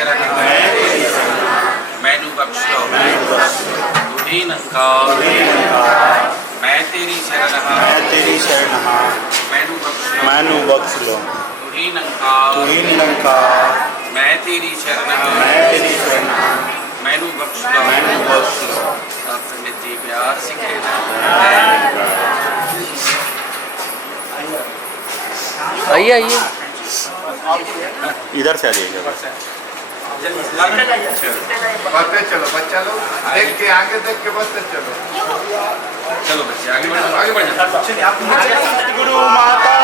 शरण मैनू बख्श लो तुही निरंकार मैं तेरी शरण मैनू बख्श लो तुही निरंकार मैं तेरी शरण मैनू बख्श लो सत्संगत जी प्यार सिखे आइए आइए इधर से आ जाइएगा। बढ़ते चलो बच्चा लोग देख के आगे देख के बढ़ते चलो। चलो बच्चे आगे बढ़ जाओ। गुरु माता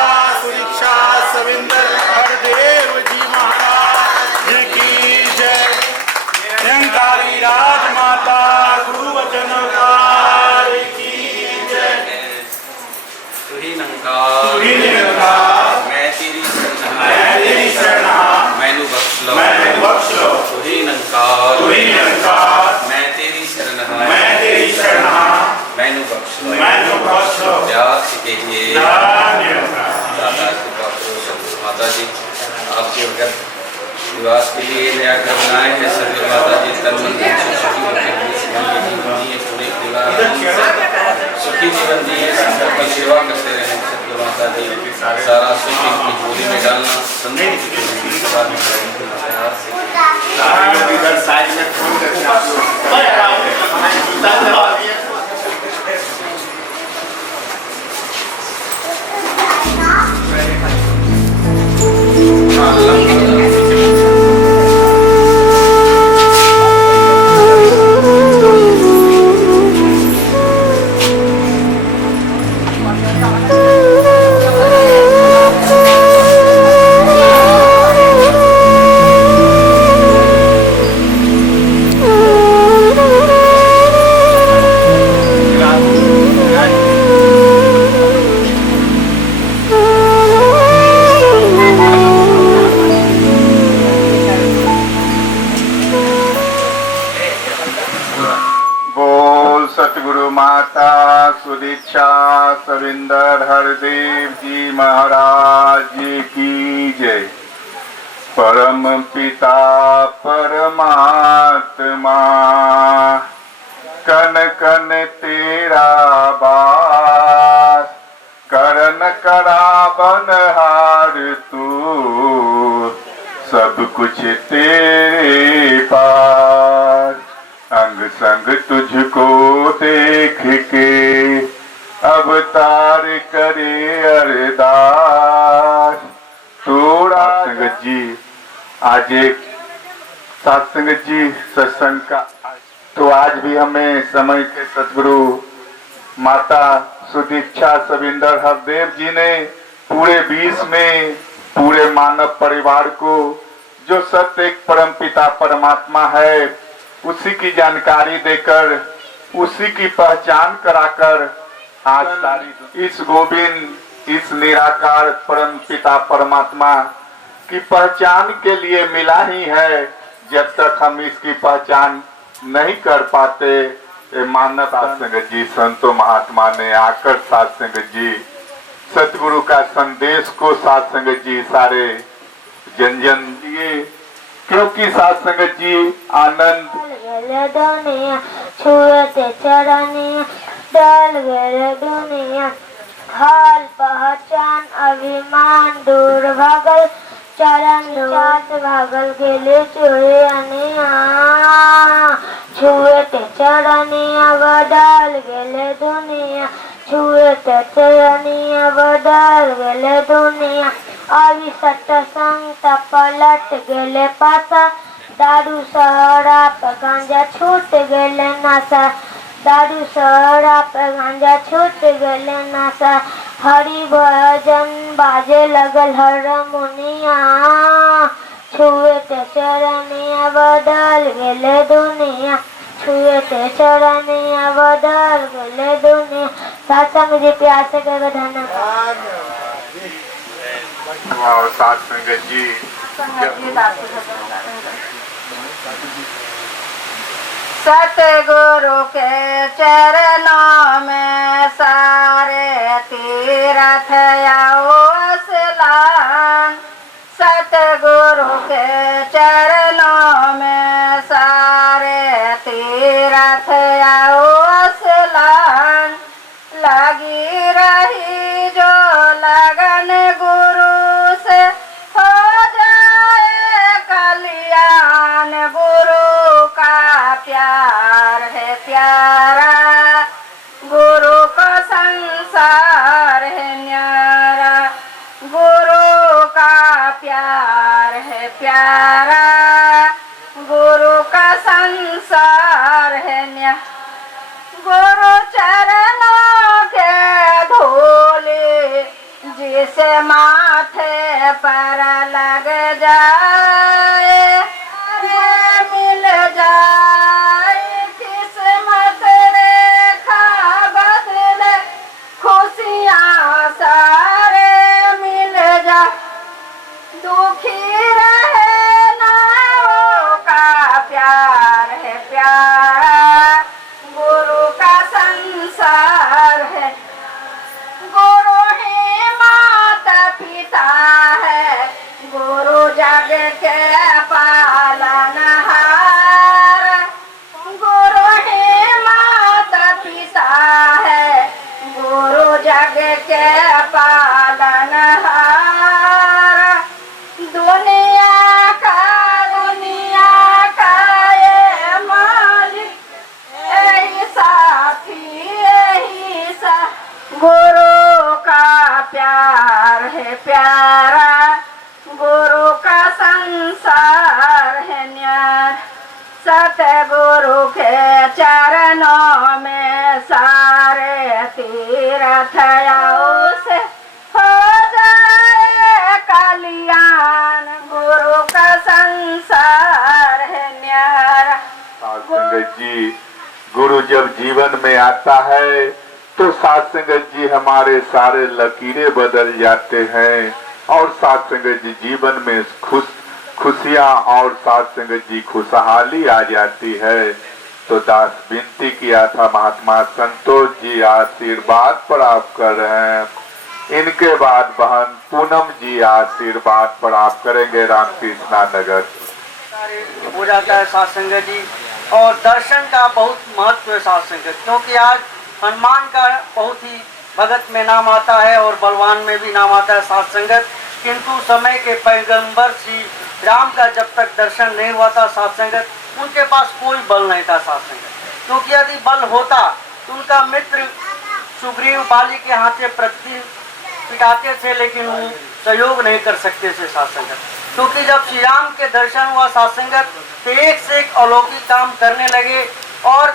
सुदीक्षा सविंदर हरदेव जी महाराज की जय। निरंकारी राजमाता गुरु वचनकार की जय। तुही निरंकार मैं तेरी शरण मैनू बख्श लो तुही निरंकार मैं तेरी शरण मैनू बख्श लो प्यार से कहिए दादा कृपा करो सतगुरु माता जी आपके घर निवास के लिए नया घर बनाए हैं। सतगुरु माता जी तन मन धन से सुखी होकर पूरे परिवार सुखी जीवन दिए संकट की सेवा करते रहे। सतगुरु माता जी सारा सुख इनकी झोली में डालना संदेश इधर साइड में खोल देते आप लोग। सविंदर हरदेव जी महाराज की जय। परम पिता परमात्मा कन कन तेरा बास करन करावन हार तू सब कुछ तेरे पास। अंग संग तुझको देख के अवतार करे अरदास। थोड़ा संगत जी आज एक सत्संगत जी सत्संग का तो आज भी हमें समय के सतगुरु माता सुदीक्षा सविंदर हरदेव जी ने पूरे 20 में पूरे मानव परिवार को जो सत्य एक परम पिता परमात्मा है उसी की जानकारी देकर उसी की पहचान कराकर आज सारी इस गोविंद इस निराकार परम पिता परमात्मा की पहचान के लिए मिला ही है। जब तक हम इसकी पहचान नहीं कर पाते मानव सत्संगत जी संतों महात्मा ने आकर सत्संगत जी सतगुरु का संदेश को सत्संगत जी सारे जन जन दिए क्योंकि सत्संगत जी आनंद छुएते चरनिया डाल गए दुनिया हाल पहचान अभिमान दूर भागल चरण हाथ भागल गेले चोरे अनिया छुएते चरनिया बदल गेले दुनिया छुएते चरनिया बदल गेले दुनिया अभी सत्संग पलट गेले पासा दारू शराब गांजा छूट गेले नशा दारू शराब गांजा छूट गेले नशा हरि भजन बाजे लगल हारमोनिया छुएते चरनिया बदल गेले दुनिया छुएते चरनिया बदल गेले दुनिया। सत्संग जी प्यार से धन्यवाद। सत्संगत जी सतगुरु के चरणों में सारे तीर्थ स्नान सतगुरु के चरणों तीरथ आओ असलान, लगी रही जो लगन गुरु से हो जाए कल्याण। गुरु का प्यार है प्यारा, गुरु का संसार है न्यारा। गुरु का प्यार है प्यारा, गुरु का संसार है न्यारा। गुरु चरणों के धूली जिसे माथे पर लग जाए, ये मिल जाए किस्मत रेखा बदले, खुशियाँ सारे मिल जाए। दुखी रहे ना वो का प्यार है प्यारा, गुरु का संसार है। गुरु ही माता पिता है, गुरु जग के पालनहार। गुरु ही माता पिता है, गुरु जग के पालनहार। दुनिया का ये मालिक, यही साथी यही सा। गुरु का प्यार है प्यारा, गुरु का संसार है न्यारा। सतगुरु के चरणों में सारे तीरथ आओ से हो जाए कल्याण। गुरु का संसार है न्यारा। साध संगत जी, गुरु जब जीवन में आता है तो साध संगत जी हमारे सारे लकीरें बदल जाते हैं और साध संगत जी जीवन में खुशियाँ और साध संगत जी खुशहाली आ जाती है। तो दास विनती किया था महात्मा संतोष जी आशीर्वाद प्राप्त कर रहे हैं। इनके बाद बहन पूनम जी आशीर्वाद प्राप्त करेंगे रामकृष्णा नगर। हो जाता है साध संगत जी, और दर्शन का बहुत महत्व है साध संगत, क्योंकि आज हनुमान का बहुत ही भगत में नाम आता है और बलवान में भी नाम आता है साध संगत। किंतु समय के पैगंबर श्री राम का जब तक दर्शन नहीं हुआ था साध संगत, उनके पास कोई बल नहीं था साध संगत। क्योंकि यदि बल होता तो उनका मित्र सुग्रीव बाली के हाथ से प्रति पिटाते थे, लेकिन वो सहयोग नहीं कर सकते थे साध संगत। क्योंकि जब श्री राम के दर्शन हुआ साध संगत तो एक से एक अलौकिक काम करने लगे और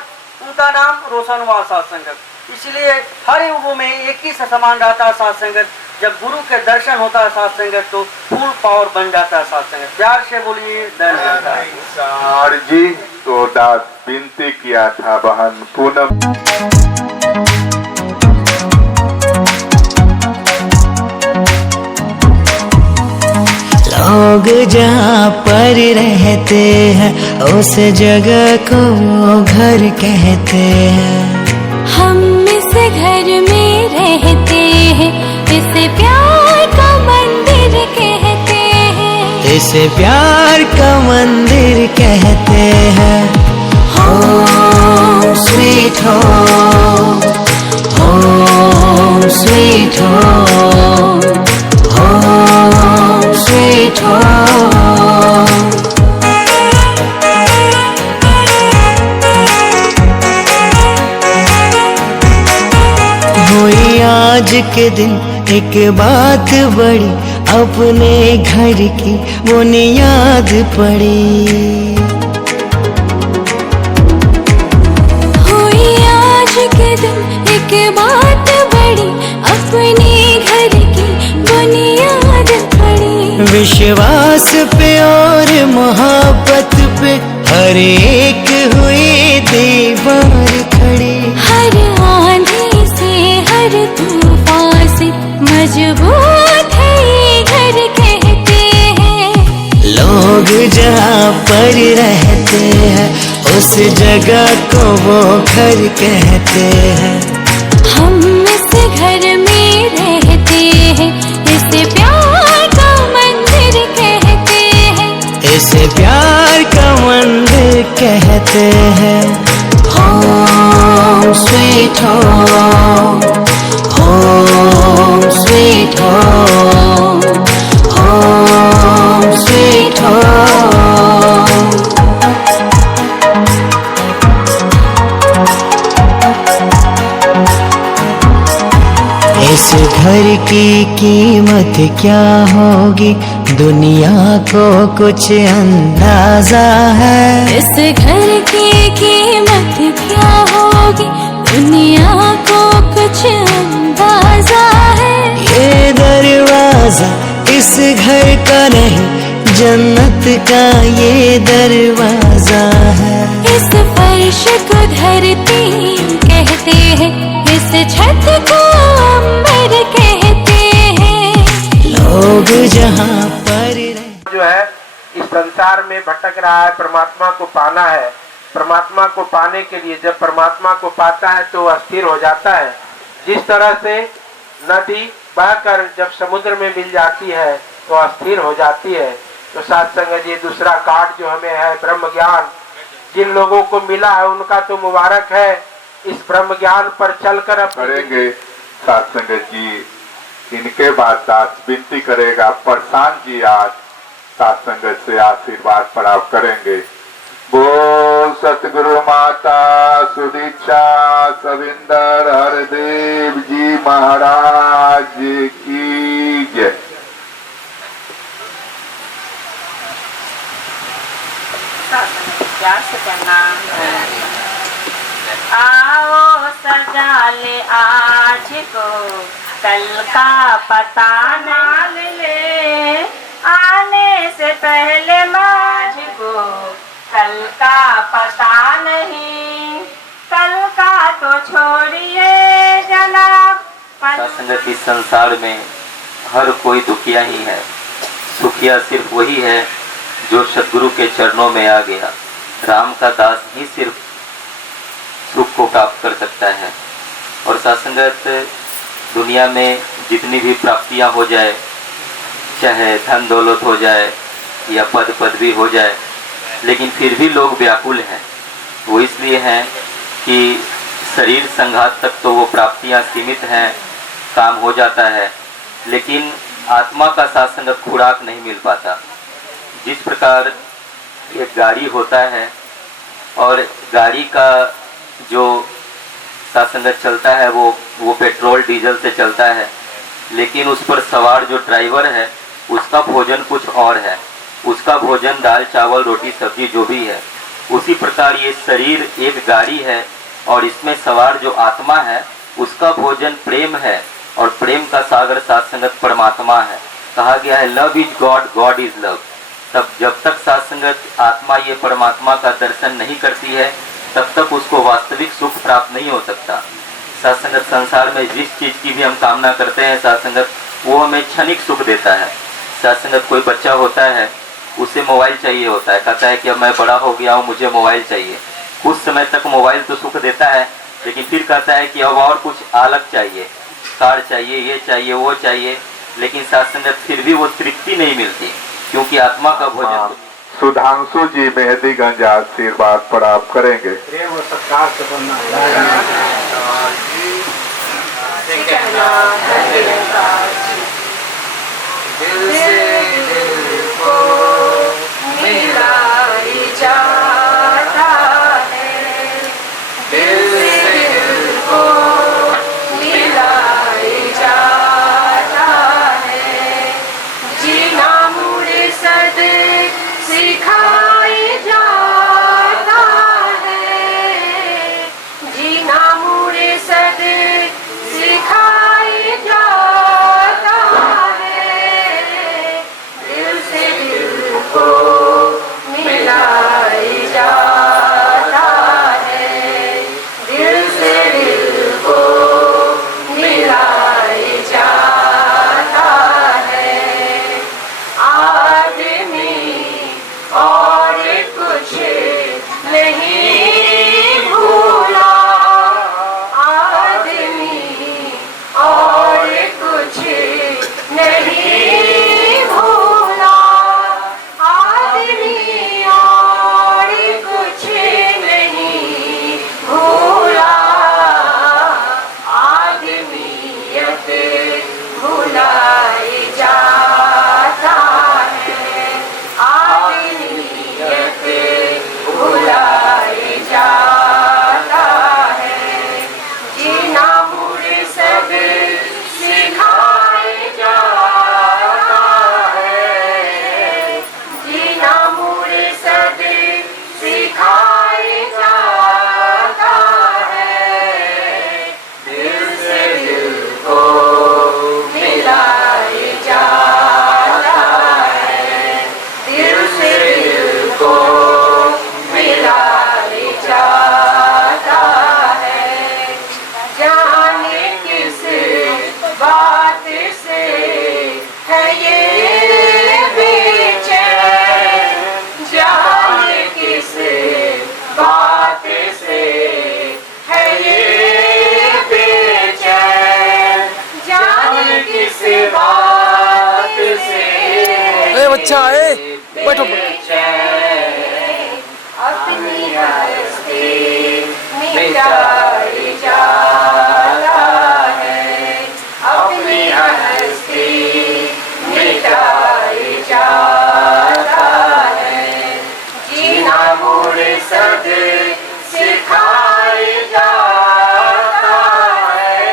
उनका नाम रोशन हुआ साध संगत। इसलिए हर युग में एक ही समान रहता है साध संगत। जब गुरु के दर्शन होता है साध संगत तो फुल पावर बन जाता है साध संगत। प्यार से बोलिए धन्यवाद जी। तो दास विनती किया था बहन पूनम। लोग जहाँ पर रहते हैं उस जगह को घर कहते हैं। हम इस घर में रहते हैं, इसे प्यार का मंदिर कहते हैं। इसे प्यार का मंदिर कहते हैं। Home sweet home, home sweet home, home sweet home. हुई आज के दिन एक बात बड़ी, अपने घर की बुनियाद पड़ी। हुई आज के दिन एक बात बड़ी, अपने घर की बुनियाद पड़ी। विश्वास पे और मोहब्बत पे हर एक हुई दीवार खड़ी। हर आंधी से हर तूफान से मजबूत है ये घर कहते हैं। लोग जहाँ पर रहते हैं उस जगह को वो घर कहते हैं। हम इस घर में रहते हैं, इसे प्यार का मंदिर कहते हैं। इसे प्यार का मंदिर कहते हैं। sweet home, home sweet home, home sweet home. इस घर की कीमत क्या होगी दुनिया को कुछ अंदाजा है। इस घर की कीमत क्या होगी दुनिया को कुछ अंदाजा है। ये दरवाजा इस घर का नहीं जन्नत का ये दरवाजा है। इस फर्श को धरती कहते हैं, इस छत को अंबर कहते हैं। लोग जहाँ पर जो है इस संसार में भटक रहा है, परमात्मा को पाना है। परमात्मा को पाने के लिए जब परमात्मा को पाता है तो अस्थिर हो जाता है। जिस तरह से नदी बहकर जब समुद्र में मिल जाती है तो अस्थिर हो जाती है। तो साथ संगत ये दूसरा कार्ड जो हमें है ब्रह्म ज्ञान, जिन लोगों को मिला है उनका तो मुबारक है। इस ब्रह्म ज्ञान पर चलकर करेंगे साथ संगत जी। इनके बाद दास विनती करेगा प्रशांत जी आज साथ संगत से आशीर्वाद प्राप्त करेंगे। बोल सतगुरु माता सुदीक्षा सविंदर हरदेव जी महाराज की जय। प्यार से करना। आओ सजा ले आज को कल का पता मान ले, आने से पहले माझ को कल का पता नहीं, कल का तो छोड़िए जनाब। संगत इस संसार में हर कोई दुखिया ही है। सुखिया सिर्फ वही है जो सतगुरु के चरणों में आ गया। राम का दास ही सिर्फ सुख को प्राप्त कर सकता है। और सत्संगत दुनिया में जितनी भी प्राप्तियां हो जाए, चाहे धन दौलत हो जाए या पद पदवी हो जाए, लेकिन फिर भी लोग व्याकुल हैं। वो इसलिए हैं कि शरीर संघात तक तो वो प्राप्तियां सीमित हैं, काम हो जाता है, लेकिन आत्मा का सत्संगत खुराक नहीं मिल पाता। जिस प्रकार एक गाड़ी होता है और गाड़ी का जो सत्संगत चलता है वो पेट्रोल डीजल से चलता है, लेकिन उस पर सवार जो ड्राइवर है उसका भोजन कुछ और है। उसका भोजन दाल चावल रोटी सब्जी जो भी है। उसी प्रकार ये शरीर एक गाड़ी है और इसमें सवार जो आत्मा है उसका भोजन प्रेम है, और प्रेम का सागर सत्संगत परमात्मा है। कहा गया है love is God, God is love. तब जब तक सत्संगत आत्मा ये परमात्मा का दर्शन नहीं करती है तब तक उसको वास्तविक सुख प्राप्त नहीं हो सकता। सत्संगत संसार में जिस चीज़ की भी हम कामना करते हैं सत्संगत वो हमें क्षणिक सुख देता है। सत्संगत कोई बच्चा होता है उसे मोबाइल चाहिए होता है, कहता है कि अब मैं बड़ा हो गया हूँ मुझे मोबाइल चाहिए। कुछ समय तक मोबाइल तो सुख देता है, लेकिन फिर कहता है कि अब और कुछ अलग चाहिए, कार चाहिए, ये चाहिए, वो चाहिए, लेकिन सत्संगत फिर भी वो तृप्ति नहीं मिलती, क्योंकि आत्मा का भोजन। सुधांशु जी मेहंदीगंज आशीर्वाद प्राप्त करेंगे। जीना मोरे सद सिखाए जाता है,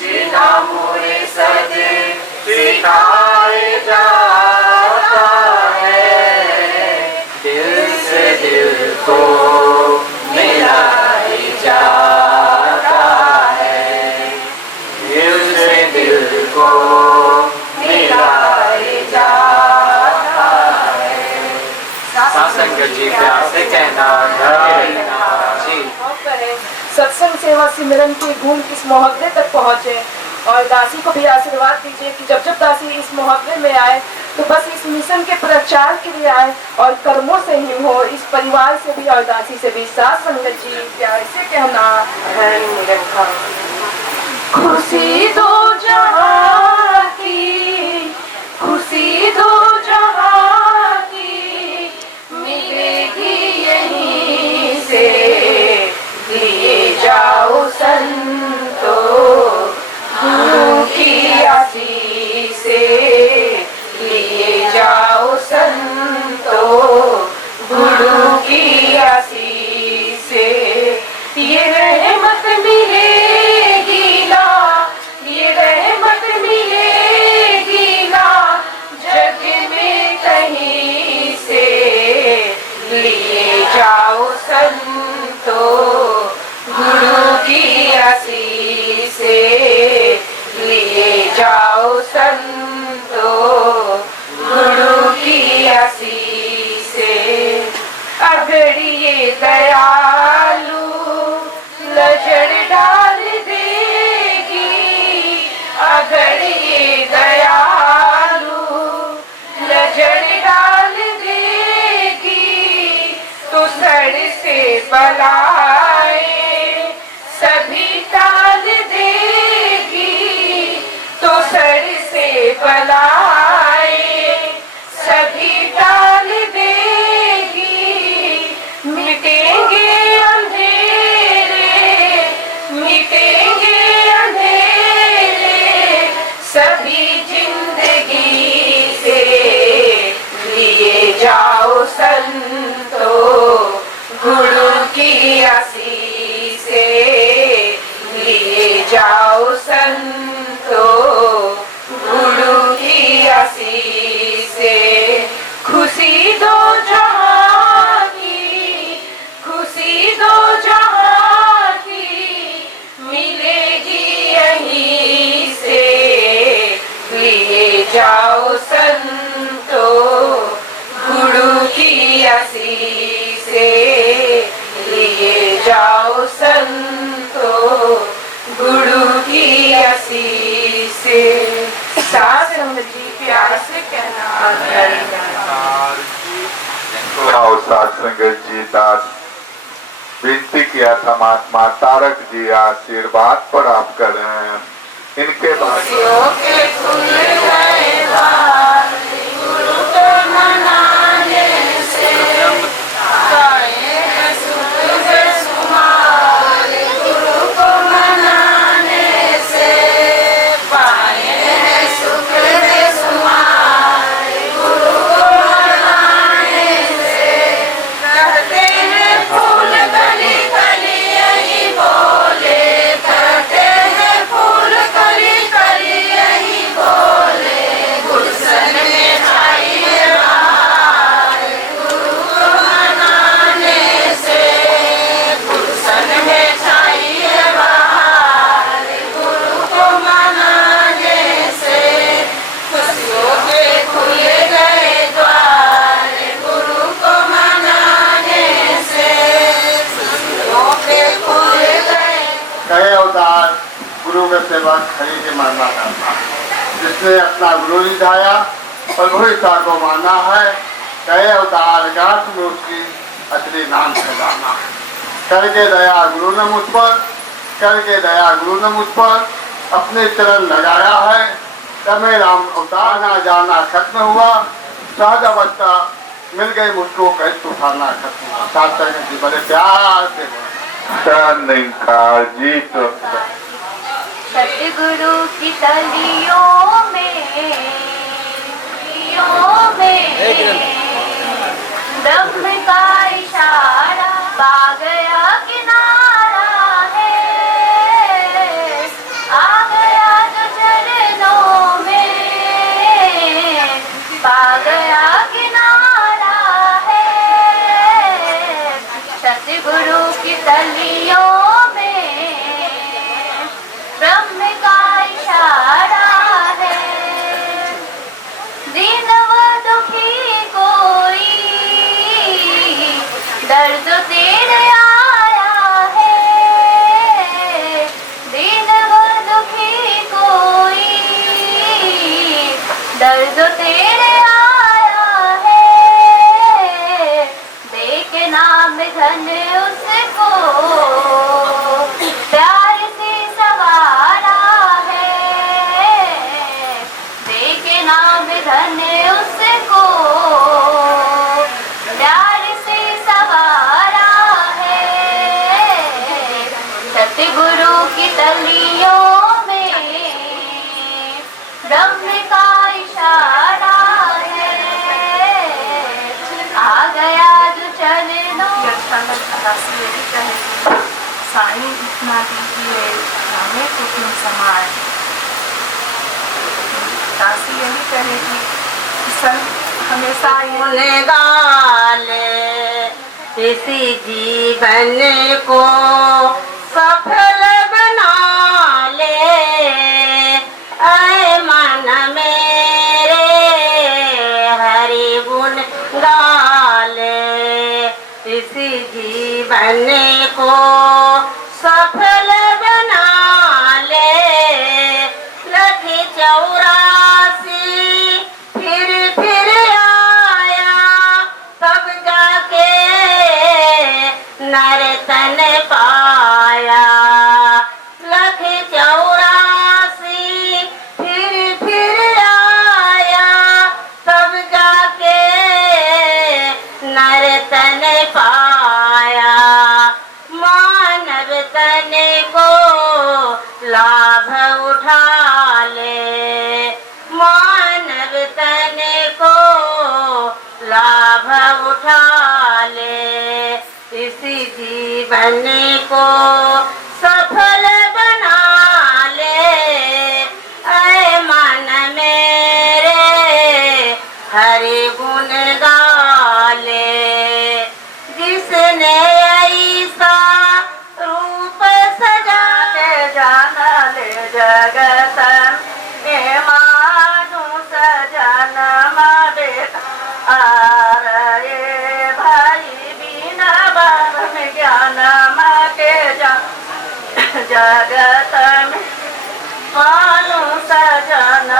जीना मोरे सद सिखाए जाता है, दिल से दिल को मिलाए जाता है, दिल से दिल को मिलाए जाता है। संगत जी प्यार से कहना जी। सत्संग सेवा सिमरन के गुण इस मोहल्ले तक पहुँचे और दासी को भी आशीर्वाद दीजिए कि जब जब दासी इस मोहल्ले में आए तो बस इस मिशन के प्रचार के लिए आए और कर्मों से ही हो, इस परिवार से भी और दासी से भी। साथ संगत जी प्यार से कहना खुशी दो जहां की, खुशी दो जहां की मिलेगी यहीं से, लिए जाओ संतो गुरु की आशीष से, लिए जाओ संतो गुरु की आशीष से, ये रहमत मिलेगी ना, ये रहमत मिलेगी ना जग में कहीं से, लिए जाओ संतो गुरु की आशीष से, लिए जाओ संतो गुरु की आशीष से। अगर ये दयालु नजर डाल देगी, अगर ये दयालु नजर डाल देगी तो सड़ से बलाए सभी टाल देगी, तो सड़ से बलाए सभी टाल देगी, मिटेंगे अंधेरे, मिटेंगे अंधेरे सभी जिंदगी से, लिए जाओ संतो गुरु की आशीष से, लिए जाओ संतो गुरु की आशीष से। खुशी दो जहां की, खुशी दो जहां की मिलेगी यहीं से, लिए जाओ संतो गुरु की आशीष से, लिए जाओ संतो गुरु की आशीष से। साथ संगत जी प्यार से कहना आओ साथ संगत जी दास विनती किया था महात्मा तारक जी आशीर्वाद प्राप्त करें। इनके बाद सेवक हरि के मानना करना, जिसने अपना गुरु निधाया और वही को मानना है। कहे अवतार गांठ में उसकी असली नाम फैलाना। करके दया गुरु ने मुझ पर, करके दया गुरु ने मुझ पर अपने चरण लगाया है। तमें राम अवतार ना जाना खत्म हुआ, सहज अवस्था मिल गई मुझको, कह तूफाना खत्म हुआ। साथ जी बड़े प्यार से जीत सतगुरु की तलियों में दम दर्द तेरे आया है, दीन वो दुखी कोई, दर्द तेरे आया है, दे के नाम धन उसको, प्यार से सवारा है, दे के नाम धन उसको, प्यार से सवारा है, सतगुरु की तलियों में ब्रह्म का इशारा है, आ गया जो चरणों साईं इतना दीजिए हमें तो तुम समाए। दासी यही कहेगी कि संत हमेशा गुण गाले किसी जीवन को सफल बना ले, ऐ मन मेरे हरि गुण गाले, इसी जीवन को सफल बना ले, लख 84 फिर आया तब जाके नर्तन पाया, लख 84 फिर आया तब जाके नर्तन पाया, मानव तन को लाभ उठा ले, मानव तन को लाभ उठा ले, इसी जीवन को सफल बना ले, ऐ मन मेरे हरि गुण गाले, जिसने ऐसा रूप सजा के जाना ले जगत में मानू सजन बेटा, आ रहे भाई बिना ब्रह्म ज्ञान के जगत में मानू सजन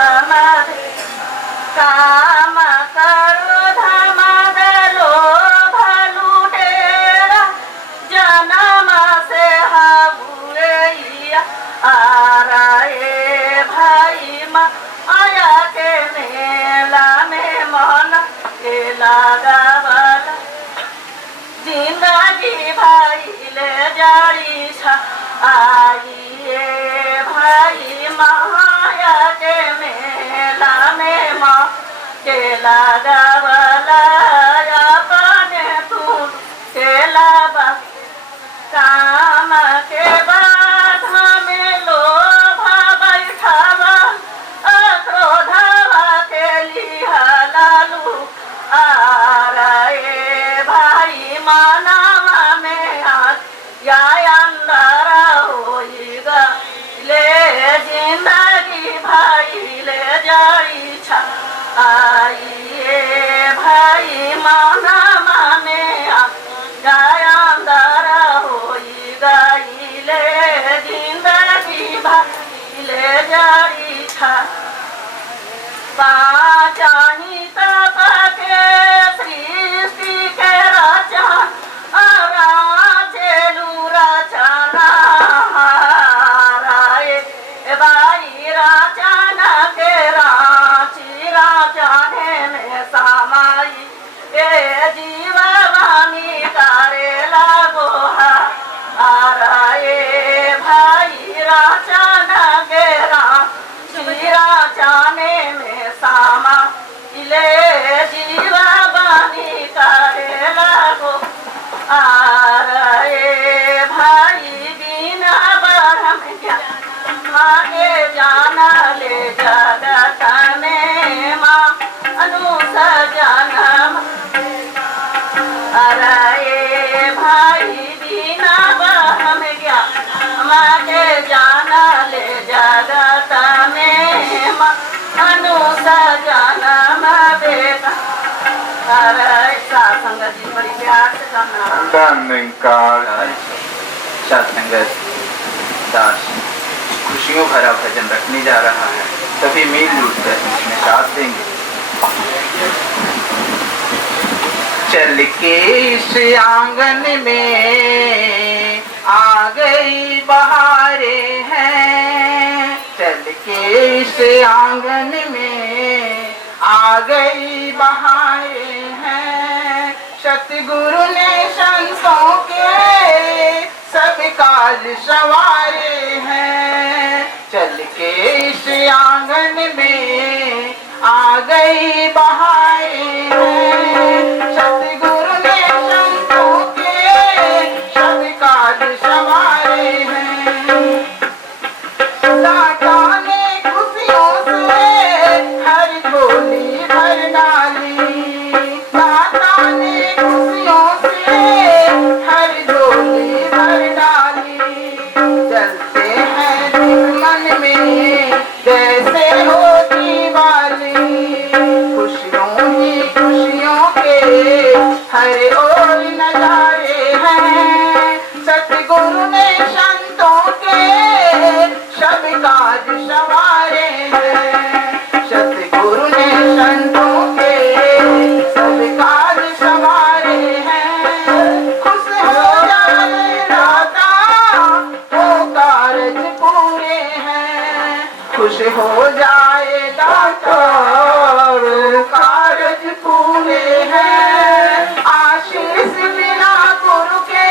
काम करो धम दलो भलू डेरा, जन्म से हुए आ रहे भाई आया के मेला में मन के लगा वाला, जिंदगी भाई ले जाई छा आइए भाई माया के मेला में माँ के लगा वाला, अपने तू के लगा काम के बाद हमें लोभ बैठावा, क्रोध के लिहा लालू, आ रहे भाई मानवा में या अंदर होइगा ले, जिंदगी भाई ले जाई छा आइए भाई मानवा में या अंदर होइगा ले, जिंदगी भाई ले जाई छा, पाचाही तप के सृष्टि के रचन चेलू रचना राय भाई रचन के रांची राजाने में समाई, ए जीववानी करे लगो आ रहे भाई रचन के रांची राजाने में सामा इले जीववानी करे लगो आ रहे भाई बिना ब्रह्म ज्ञान मांगे जाना ले जगत में माँ अनुसजन, अरे भाई बिना ब्रह्म ज्ञान मांगे जाना ले जगत में माँ अनुसजन बेटा, अरे सासंग माता जी, बड़ी प्यार से गाना। धन्यकार सत्संगत दास खुशियों भरा भजन रखने जा रहा है, सभी मिलजुल कर इसमें साथ देंगे। चल के इस आंगन में आ गई बहारें हैं, चल के इस आंगन में आ गई बहारें हैं। सतगुरु ने संतों के सब काज सवारे हैं, चल के इस आंगन में आ गई बहारें हैं। सतगुरु ने संतों के सब काज सवारे हैं। दाता ने खुशियों से हर झोली भर डाली, दाता ने खुशियों से हर झोली भर डाली। जलते हैं दिल मन में जैसे हो दिवाली, खुशियों ही खुशियों के हर ओर नजारे हैं। सतगुरु ने संतों के सब काज सवारे हैं, सतगुरु ने संतों के सब काज सवारे हैं। खुश हो जाए दाता वो कारज पूरे हैं, खुश हो जाए दाता वो कारज पूरे हैं। आशीष बिना गुरु के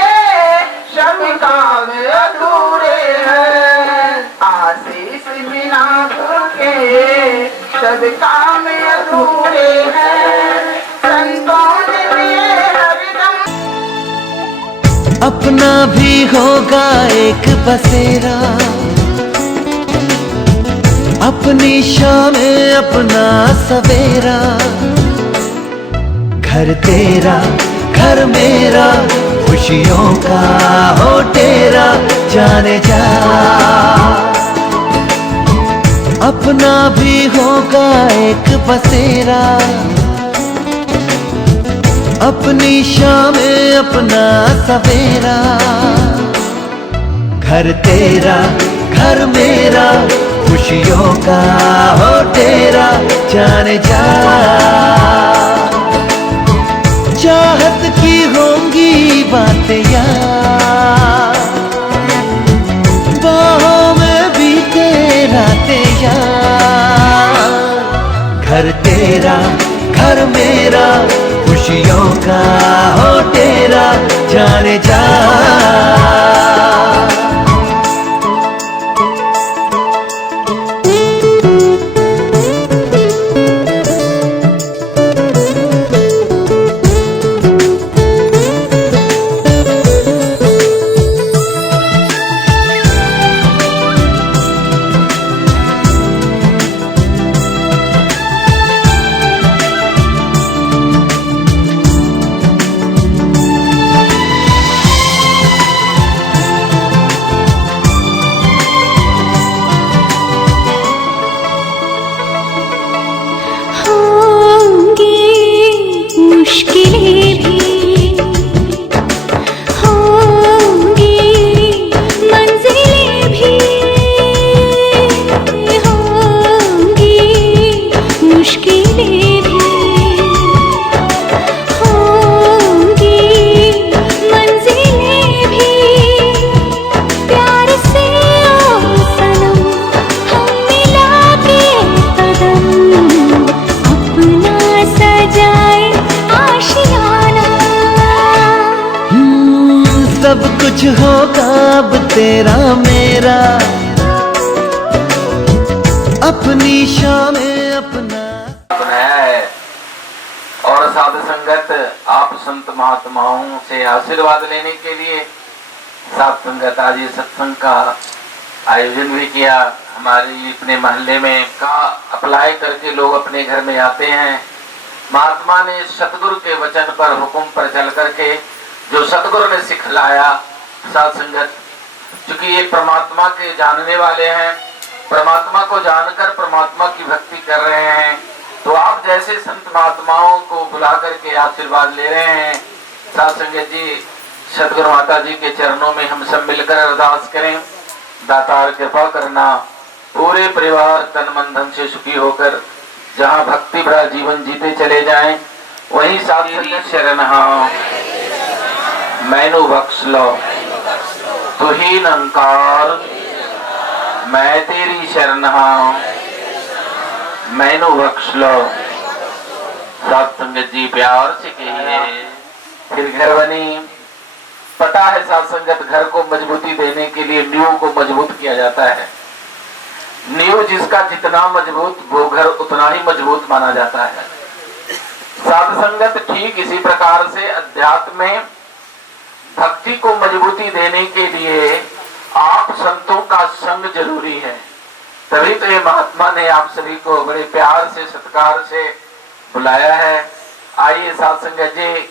सब काम अधूरे हैं, आशीष बिना गुरु के सब काम अधूरे हैं। संतों ने दिए हरदम अपना भी होगा एक बसेरा, अपनी शाम में अपना सवेरा। घर तेरा घर मेरा खुशियों का हो तेरा जाने जा। अपना भी होगा एक बसेरा, अपनी शाम में अपना सवेरा। घर तेरा घर मेरा खुशियों का हो तेरा जाने जा। चाहत की होंगी बातें यार, बाहों में बीते रातें यार। घर तेरा घर मेरा खुशियों का हो तेरा जाने जा। मुश्किलें भी होंगी, मंजिलें भी होंगी, मुश्किलें भी होंगी, मंजिलें भी। प्यार से ओ सनम हम मिला के कदम, अपना सजाए सब कुछ होगा अब तेरा मेरा, अपनी शाम में अपना बनाया है। और साधु संगत आप संत महात्माओं से आशीर्वाद लेने के लिए साधु संगत आज ये सत्संग का आयोजन भी किया। हमारी अपने मोहल्ले में का अप्लाई करके लोग अपने घर में आते हैं। महात्मा ने सतगुरु के वचन पर हुक्म पर चल करके जो सतगुरु ने सिखलाया साध संगत, क्योंकि ये परमात्मा के जानने वाले हैं, परमात्मा को जानकर परमात्मा की भक्ति कर रहे हैं। तो आप जैसे संत महात्माओं को बुला करके आशीर्वाद ले रहे हैं, साध संगत जी, सदगुरु माता जी के चरणों में हम सब मिलकर अरदास करें। दातार कृपा करना, पूरे परिवार तन मन धन से सुखी होकर जहाँ भक्ति भरा जीवन जीते चले जाएं, वहीं साथ शरण हाँ मैनू बख्श लो, तू ही नंकार मैं तेरी शरण हाँ मैनू बख्श लो। साथ संगत जी प्यार से कहिए। फिर घर बनी। पता है साथ संगत, घर को मजबूती देने के लिए नींव को मजबूत किया जाता है। नींव जिसका जितना मजबूत, वो घर उतना ही मजबूत माना जाता है। साध संगत ठीक इसी प्रकार से अध्यात्म में भक्ति को मजबूती देने के लिए आप संतों का संग जरूरी है। तभी तो ये महात्मा ने आप सभी को बड़े प्यार से सत्कार से बुलाया है। आइए साध संगत जी,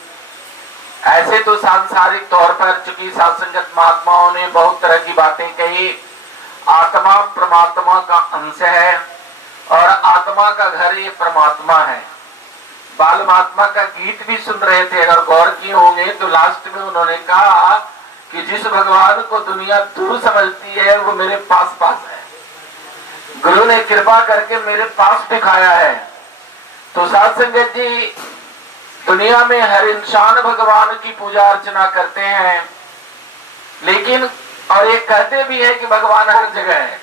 ऐसे तो सांसारिक तौर पर चूंकि साध संगत महात्माओं ने बहुत तरह की बातें कही। आत्मा परमात्मा का अंश है और आत्मा का घर ये परमात्मा है। बाल महात्मा का गीत भी सुन रहे थे, अगर गौर किए होंगे तो लास्ट में उन्होंने कहा कि जिस भगवान को दुनिया दूर समझती है वो मेरे पास पास है। गुरु ने कृपा करके मेरे पास दिखाया है। तो साध संगत जी, दुनिया में हर इंसान भगवान की पूजा अर्चना करते हैं, लेकिन और ये कहते भी है कि भगवान हर जगह है।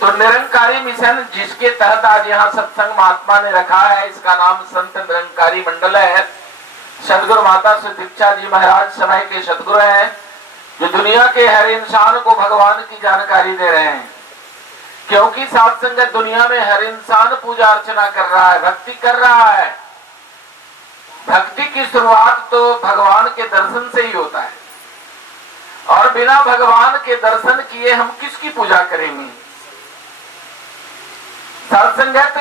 तो निरंकारी मिशन जिसके तहत आज यहाँ सत्संग महात्मा ने रखा है, इसका नाम संत निरंकारी मंडल है। सदगुरु माता से दीक्षा जी महाराज समय के सदगुरु हैं, जो दुनिया के हर इंसान को भगवान की जानकारी दे रहे हैं। क्योंकि साध संगत दुनिया में हर इंसान पूजा अर्चना कर रहा है, भक्ति कर रहा है। भक्ति की शुरुआत तो भगवान के दर्शन से ही होता है, और बिना भगवान के दर्शन किए हम किसकी पूजा करेंगे। साध संगत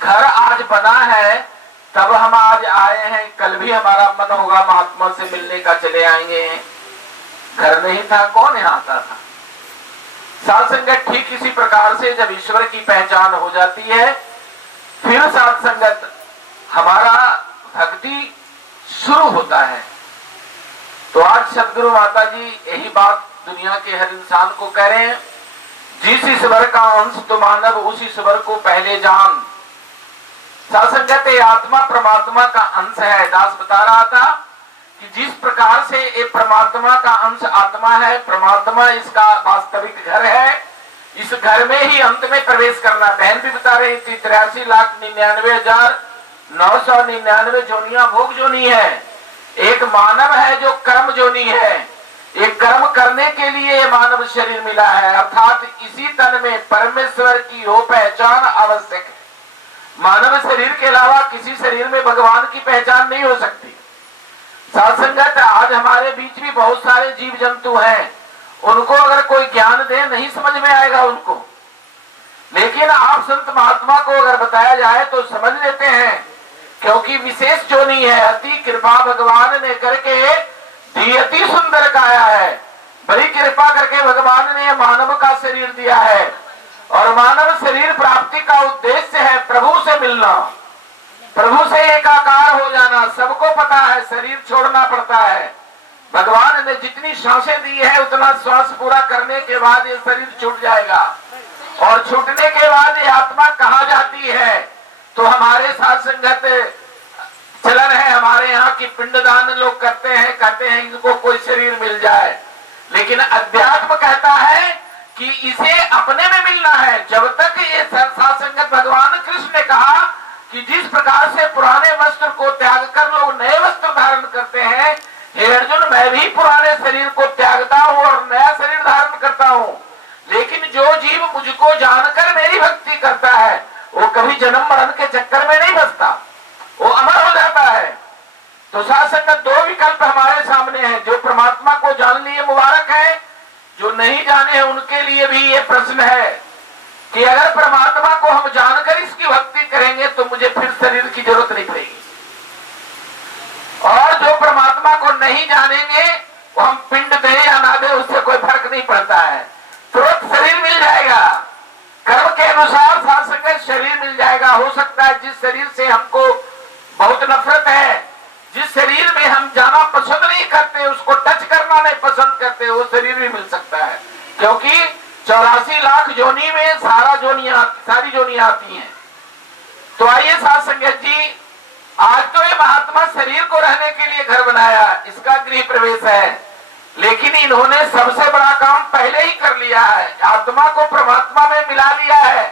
घर आज बना है, तब हम आज आए हैं, कल भी हमारा मन होगा महात्मा से मिलने का, चले आएंगे। घर नहीं था, कौन यहाँ आता था। साध संगत ठीक इसी प्रकार से जब ईश्वर की पहचान हो जाती है, फिर साध संगत हमारा भक्ति शुरू होता है। तो आज सदगुरु माता जी यही बात दुनिया के हर इंसान को कह रहे हैं, जिस ईश्वर का अंश तो मानव, उस ईश्वर को पहले जान। साध संगत आत्मा परमात्मा का अंश है। दास बता रहा था कि जिस प्रकार से ये परमात्मा का अंश आत्मा है, परमात्मा इसका वास्तविक घर है, इस घर में ही अंत में प्रवेश करना। बहन भी बता रही थी 83,99,999 जोनियां भोग जोनी है। एक मानव है जो कर्म जोनी है, एक कर्म करने के लिए मानव शरीर मिला है, अर्थात इसी तन में परमेश्वर की हो पहचान आवश्यक है। मानव शरीर के अलावा किसी शरीर में भगवान की पहचान नहीं हो सकती। साध संगत आज हमारे बीच भी बहुत सारे जीव जंतु हैं, उनको अगर कोई ज्ञान दे नहीं समझ में आएगा उनको, लेकिन आप संत महात्मा को अगर बताया जाए तो समझ लेते हैं, क्योंकि विशेष जोनी है। अति कृपा भगवान ने करके दी अति सुंदर काया है। बड़ी कृपा करके भगवान ने मानव का शरीर दिया है, और मानव शरीर प्राप्ति का उद्देश्य है प्रभु से मिलना, प्रभु से एकाकार हो जाना। सबको पता है शरीर छोड़ना पड़ता है। भगवान ने जितनी सांसें दी है उतना श्वास पूरा करने के बाद ये शरीर छूट जाएगा, और छूटने के बाद ये आत्मा कहाँ जाती है। तो हमारे साथ संगत चलन है, हमारे यहाँ की पिंडदान लोग करते हैं, कहते हैं इनको कोई शरीर मिल जाए, लेकिन अध्यात्म कहता है कि इसे अपने में मिलना है। जब तक ये साथ संगत भगवान कृष्ण ने कहा कि जिस प्रकार से पुराने वस्त्र को त्याग कर लोग नए वस्त्र धारण करते हैं, हे अर्जुन मैं भी पुराने शरीर को त्यागता हूँ और नया शरीर धारण करता हूँ, लेकिन जो जीव मुझको जानकर मेरी भक्ति करता है वो कभी जन्म मरण के चक्कर में नहीं फंसता, वो अमर हो जाता है। तो साथ संगत दो विकल्प हमारे सामने हैं। जो परमात्मा को जान लिए मुबारक है, जो नहीं जाने हैं उनके लिए भी ये प्रश्न है कि अगर परमात्मा को हम जानकर इसकी भक्ति करेंगे तो मुझे फिर शरीर की जरूरत नहीं पड़ेगी, और जो परमात्मा को नहीं जानेंगे वो हम पिंड दे या ना दे उससे कोई फर्क नहीं पड़ता है, तुरंत शरीर मिल जाएगा। कर्म के अनुसार साथ संगत शरीर मिल जाएगा। हो सकता है जिस शरीर से हमको बहुत नफरत है, जिस शरीर में हम जाना पसंद नहीं करते, उसको टच करना नहीं पसंद करते, वो शरीर भी मिल सकता है, क्योंकि 84 लाख जोनी में सारी जोनियां आती हैं। तो आइए साथ संगत जी, आज तो ये महात्मा शरीर को रहने के लिए घर बनाया, इसका गृह प्रवेश है, लेकिन इन्होंने सबसे बड़ा काम पहले ही कर लिया है, आत्मा को परमात्मा में मिला लिया है।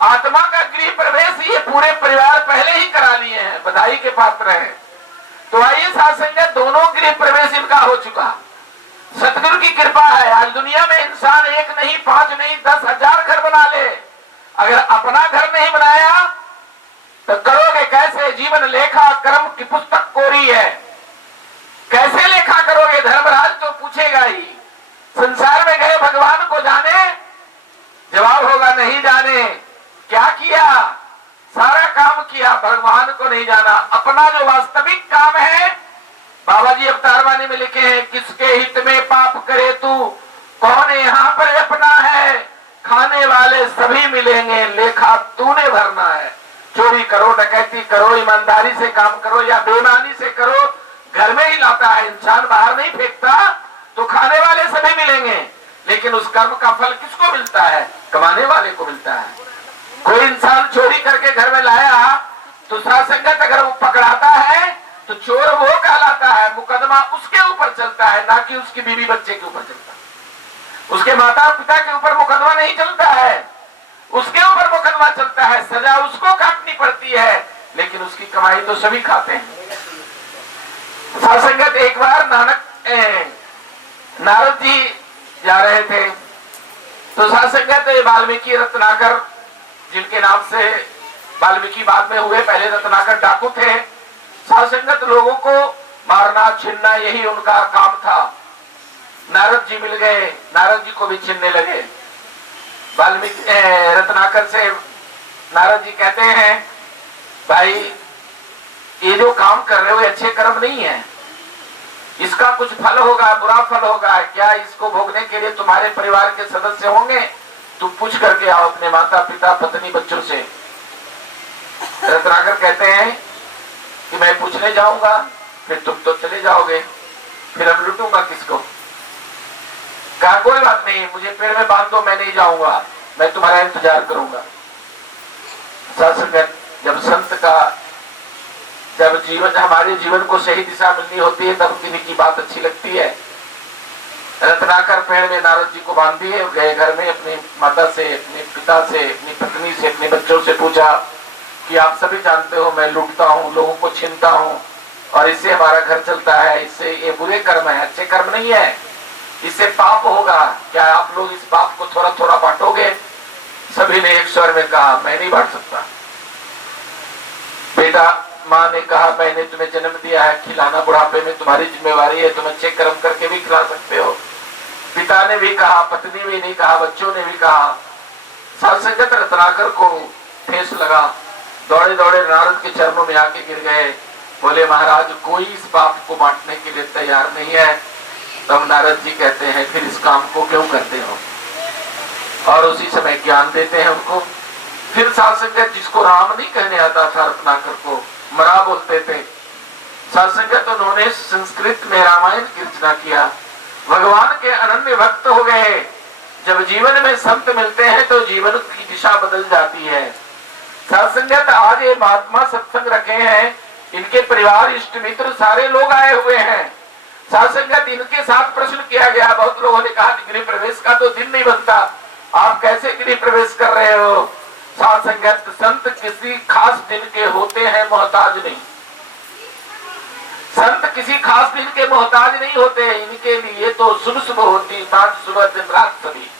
आत्मा का गृह प्रवेश ये पूरे परिवार पहले ही करा लिए हैं, बधाई के पात्र हैं। तो आइए साथ संगत, दोनों गृह प्रवेश इनका हो चुका। सतगुरु की कृपा है, आज दुनिया में इंसान एक नहीं, 5 नहीं, 10,000 घर बना ले, अगर अपना घर नहीं बनाया तो करोगे कैसे? जीवन लेखा कर्म की पुस्तक कोरी है, कैसे लेखा करोगे? धर्मराज तो पूछेगा ही। संसार में गए भगवान को जाने, जवाब होगा नहीं जाने। क्या किया? सारा काम किया, भगवान को नहीं जाना। अपना जो वास्तविक काम है, बाबा जी अवतार वाणी में लिखे हैं, किसके हित में पाप करे तू, कौन यहाँ पर अपना है, खाने वाले सभी मिलेंगे, लेखा तूने भरना है। चोरी करो, डकैती करो, ईमानदारी से काम करो या बेईमानी से करो, घर में ही लाता है इंसान, बाहर नहीं फेंकता, तो खाने वाले सभी मिलेंगे, लेकिन उस कर्म का फल किसको मिलता है? कमाने वाले को मिलता है। कोई इंसान चोरी करके घर में लाया तो साथ संगत अगर वो पकड़ाता है तो चोर वो कहलाता है, मुकदमा उसके ऊपर चलता है, ना कि उसकी बीवी बच्चे के ऊपर चलता है। उसके माता पिता के ऊपर मुकदमा नहीं चलता है, उसके ऊपर मुकदमा चलता है, सजा उसको काटनी पड़ती है, लेकिन उसकी कमाई तो सभी खाते हैं। साथ संगत, एक बार नारद जी जा रहे थे, तो साथ संगत वाल्मीकि रत्नाकर, जिनके नाम से वाल्मीकि बाद में हुए, पहले रत्नाकर डाकू थे। साथ संगत, लोगों को मारना छीनना यही उनका काम था। नारद जी मिल गए, नारद जी को भी छीनने लगे। वाल्मीकि रत्नाकर से नारद जी कहते हैं, भाई ये जो काम कर रहे हो ये अच्छे कर्म नहीं है, इसका कुछ फल होगा, बुरा फल होगा, क्या इसको भोगने के लिए तुम्हारे परिवार के सदस्य होंगे? तुम पूछ करके आओ अपने माता पिता पत्नी बच्चों से। रत्नाकर कहते हैं कि मैं पूछने जाऊंगा, फिर तुम तो चले जाओगे, फिर अब लूटूंगा किसको? कहा कोई बात नहीं, मुझे पेड़ में बांध दो, मैं नहीं जाऊंगा, मैं तुम्हारा इंतजार करूंगा। सत्संग, जब संत का, जब जीवन, हमारे जीवन को सही दिशा मिलनी होती है, तब किन्हीं की बात अच्छी लगती है। रत्नाकर पेड़ में नारद जी को बांध दिए, गए घर में, अपनी माता से, अपने पिता से, अपनी पत्नी से, अपने बच्चों से पूछा कि आप सभी जानते हो मैं लूटता हूँ, लोगों को छीनता हूँ, और इससे हमारा घर चलता है, इससे ये बुरे कर्म है, अच्छे कर्म नहीं है, इससे पाप होगा, क्या आप लोग इस पाप को थोड़ा थोड़ा बांटोगे? सभी ने एक स्वर में कहा, मैं नहीं बांट सकता। बेटा, माँ ने कहा, मैंने तुम्हें जन्म दिया है, खिलाना बुढ़ापे में तुम्हारी जिम्मेवारी है, तुम अच्छे कर्म करके भी खिला सकते हो। पिता ने भी कहा, पत्नी भी नहीं कहा, बच्चों ने भी कहा। सत्संगत, रत्नाकर को ठेस लगा, दौड़े दौड़े नारद के चरणों में आके गिर गए, बोले महाराज कोई इस पाप को बांटने के लिए तैयार नहीं है। तब नारद जी कहते हैं, फिर इस काम को क्यों करते हो? और उसी समय ज्ञान देते हैं उनको। फिर सत्संगत, जिसको राम नहीं कहने आता था, रत्नाकर को मरा बोलते थे। सत्संगत, उन्होंने संस्कृत में रामायण की रचना किया, भगवान के अनन्य भक्त हो गए। जब जीवन में संत मिलते हैं तो जीवन की दिशा बदल जाती है। सत्संगत, आज ये महात्मा सत्संग रखे हैं, इनके परिवार इष्ट मित्र सारे लोग आए हुए हैं। सत्संगत, इनके साथ प्रश्न किया गया, बहुत लोगों ने कहा गृह प्रवेश का तो दिन नहीं बनता, आप कैसे गृह प्रवेश कर रहे हो? सत्संगत, संत किसी खास दिन के होते हैं, मोहताज नहीं। संत किसी खास दिन के मोहताज नहीं होते, इनके लिए तो सुबह सुबह होती, सांझ सुबह दिन रात सभी,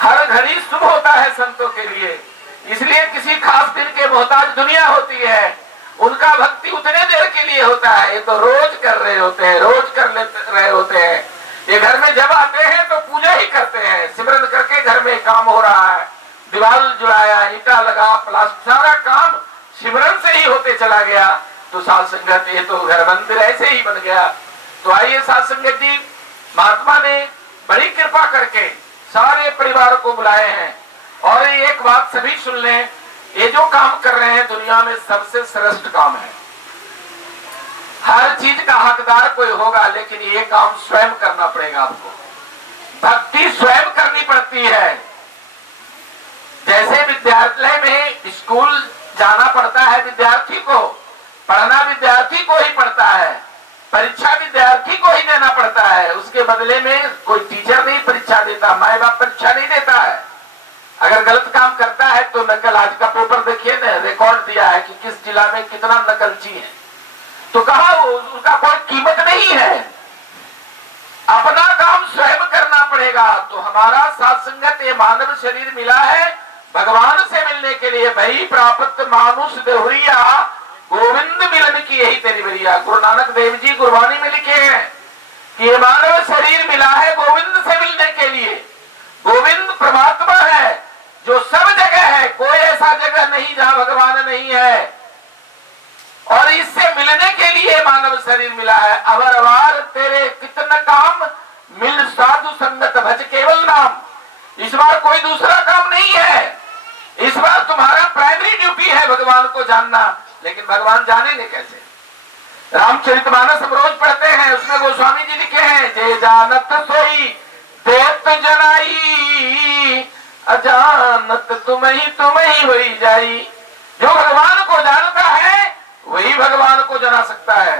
हर घड़ी शुभ होता है संतों के लिए, इसलिए किसी खास दिन के मोहताज दुनिया होती है। उनका भक्ति उतने देर के लिए होता है, ये तो रोज कर रहे होते हैं, रोज कर रहे होते हैं। ये घर में जब आते हैं तो पूजा ही करते हैं, सिमरन करके घर में काम हो रहा है, दीवार जुड़ाया, ईटा लगा, प्लास्टर, सारा काम सिमरन से ही होते चला गया। तो साथ संगत, ये तो घर मंदिर ऐसे ही बन गया। तो आइए साथ संगत जी, महात्मा ने बड़ी कृपा करके सारे परिवार को बुलाए हैं, और एक बात सभी सुन लें, ये जो काम कर रहे हैं दुनिया में सबसे श्रेष्ठ काम है। हर चीज का हकदार कोई होगा, लेकिन ये काम स्वयं करना पड़ेगा आपको। भक्ति स्वयं करनी पड़ती है। जैसे विद्यालय में स्कूल जाना पड़ता है विद्यार्थी को, पढ़ना विद्यार्थी को ही पड़ता है, परीक्षा विद्यार्थी को ही देना पड़ता है। उसके बदले में कोई टीचर नहीं परीक्षा देता, माए बाप परीक्षा नहीं देता है। अगर गलत काम करता है तो नकल, आज का पेपर देखिए ना, रिकॉर्ड दिया है कि किस जिला में कितना नकलची है, तो कहा उसका कोई कीमत नहीं है। अपना काम स्वयं करना पड़ेगा। तो हमारा साथ संगत ये मानव शरीर मिला है भगवान से मिलने के लिए। वही प्राप्त मानुष देहुरिया गोविंद मिलन की यही तेरी बरिया। गुरु नानक देव जी गुरबानी में लिखे हैं कि ये मानव शरीर मिला है गोविंद से मिलने के लिए। गोविंद परमात्मा है जो सब जगह है, कोई ऐसा जगह नहीं जहां भगवान नहीं है। और इससे मिलने के लिए मानव शरीर मिला है। अवर अवार तेरे कितना काम मिल साधु संगत भज केवल नाम। इस बार कोई दूसरा काम नहीं है, इस बार तुम्हारा प्राइमरी ड्यूटी है भगवान को जानना। लेकिन भगवान जानेंगे कैसे? रामचरितमानस हम रोज पढ़ते हैं, उसमें गोस्वामी जी लिखे हैं, जे जानत सोई देत जनाई, अजानत तुम ही होई जाई। जो भगवान को जानता है वही भगवान को जाना सकता है,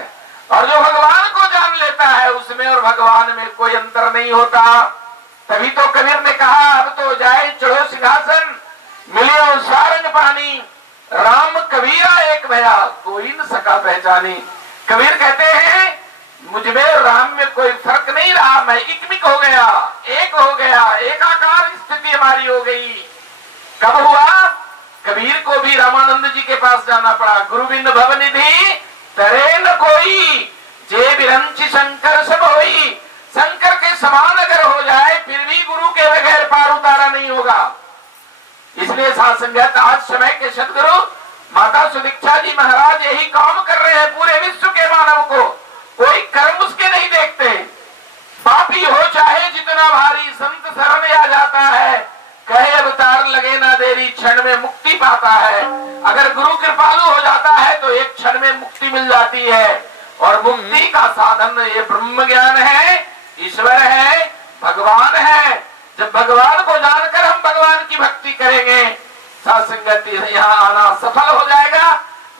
और जो भगवान को जान लेता है उसमें और भगवान में कोई अंतर नहीं होता। तभी तो कबीर ने कहा, अब तो जाए चढ़ो सिंहासन, मिले सारंग पानी, राम कबीरा एक भया, कोई न सका पहचानी। कबीर कहते हैं मुझमें और राम में कोई फर्क नहीं रहा, मैं इकमिक हो गया, एक हो गया, एकाकार स्थिति हमारी हो गई। कब हुआ? कबीर को भी रामानंद जी के पास जाना पड़ा। गुरुबिंद भवनिधि तरे न कोई, जे विरंच शंकर सब होई। शंकर के समान अगर हो जाए फिर भी गुरु के बगैर पार उतारा नहीं होगा। इसलिए साथ संगत आज समय के सदगुरु माता सुदीक्षा जी महाराज यही काम कर रहे हैं पूरे विश्व के मानव को। कोई कर्म उसके नहीं देखते, पापी हो चाहे जितना भारी, संत शरण आ जाता है, कहे अवतार लगे ना देरी, क्षण में मुक्ति पाता है। अगर गुरु कृपालु हो जाता है तो एक क्षण में मुक्ति मिल जाती है। और मुक्ति का साधन ये ब्रह्म ज्ञान है, ईश्वर है, भगवान है। जब भगवान को जानकर हम भगवान की भक्ति करेंगे, साथ संगत यहाँ आना सफल हो जाएगा।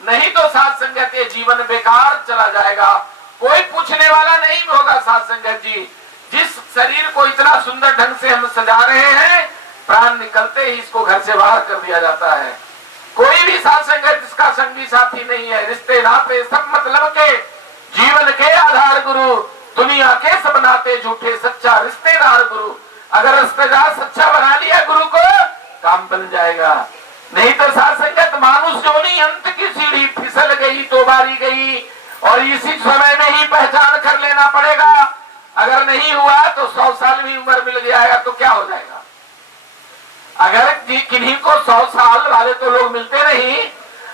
नहीं तो साथ संगत ये जीवन बेकार चला जाएगा, कोई पूछने वाला नहीं होगा। साथ संगत जी, जिस शरीर को इतना सुंदर ढंग से हम सजा रहे हैं, प्राण निकलते ही इसको घर से बाहर कर दिया जाता है। कोई भी साथ संगत इसका संगी साथी नहीं है। रिश्ते नाते सब मतलब के, जीवन के आधार गुरु, दुनिया के सब नाते झूठे, सच्चा रिश्तेदार गुरु। अगर रिश्तेदार सच्चा बना लिया गुरु को, काम बन जाएगा। नहीं तो साथ संगत मानुष जोनी अंत की सीढ़ी फिसल गई तो बारी गई, और इसी समय में ही पहचान कर लेना पड़ेगा। अगर नहीं हुआ तो 100 साल भी उम्र मिल जाएगा तो क्या हो जाएगा? अगर किन्हीं को 100 साल वाले तो लोग मिलते नहीं,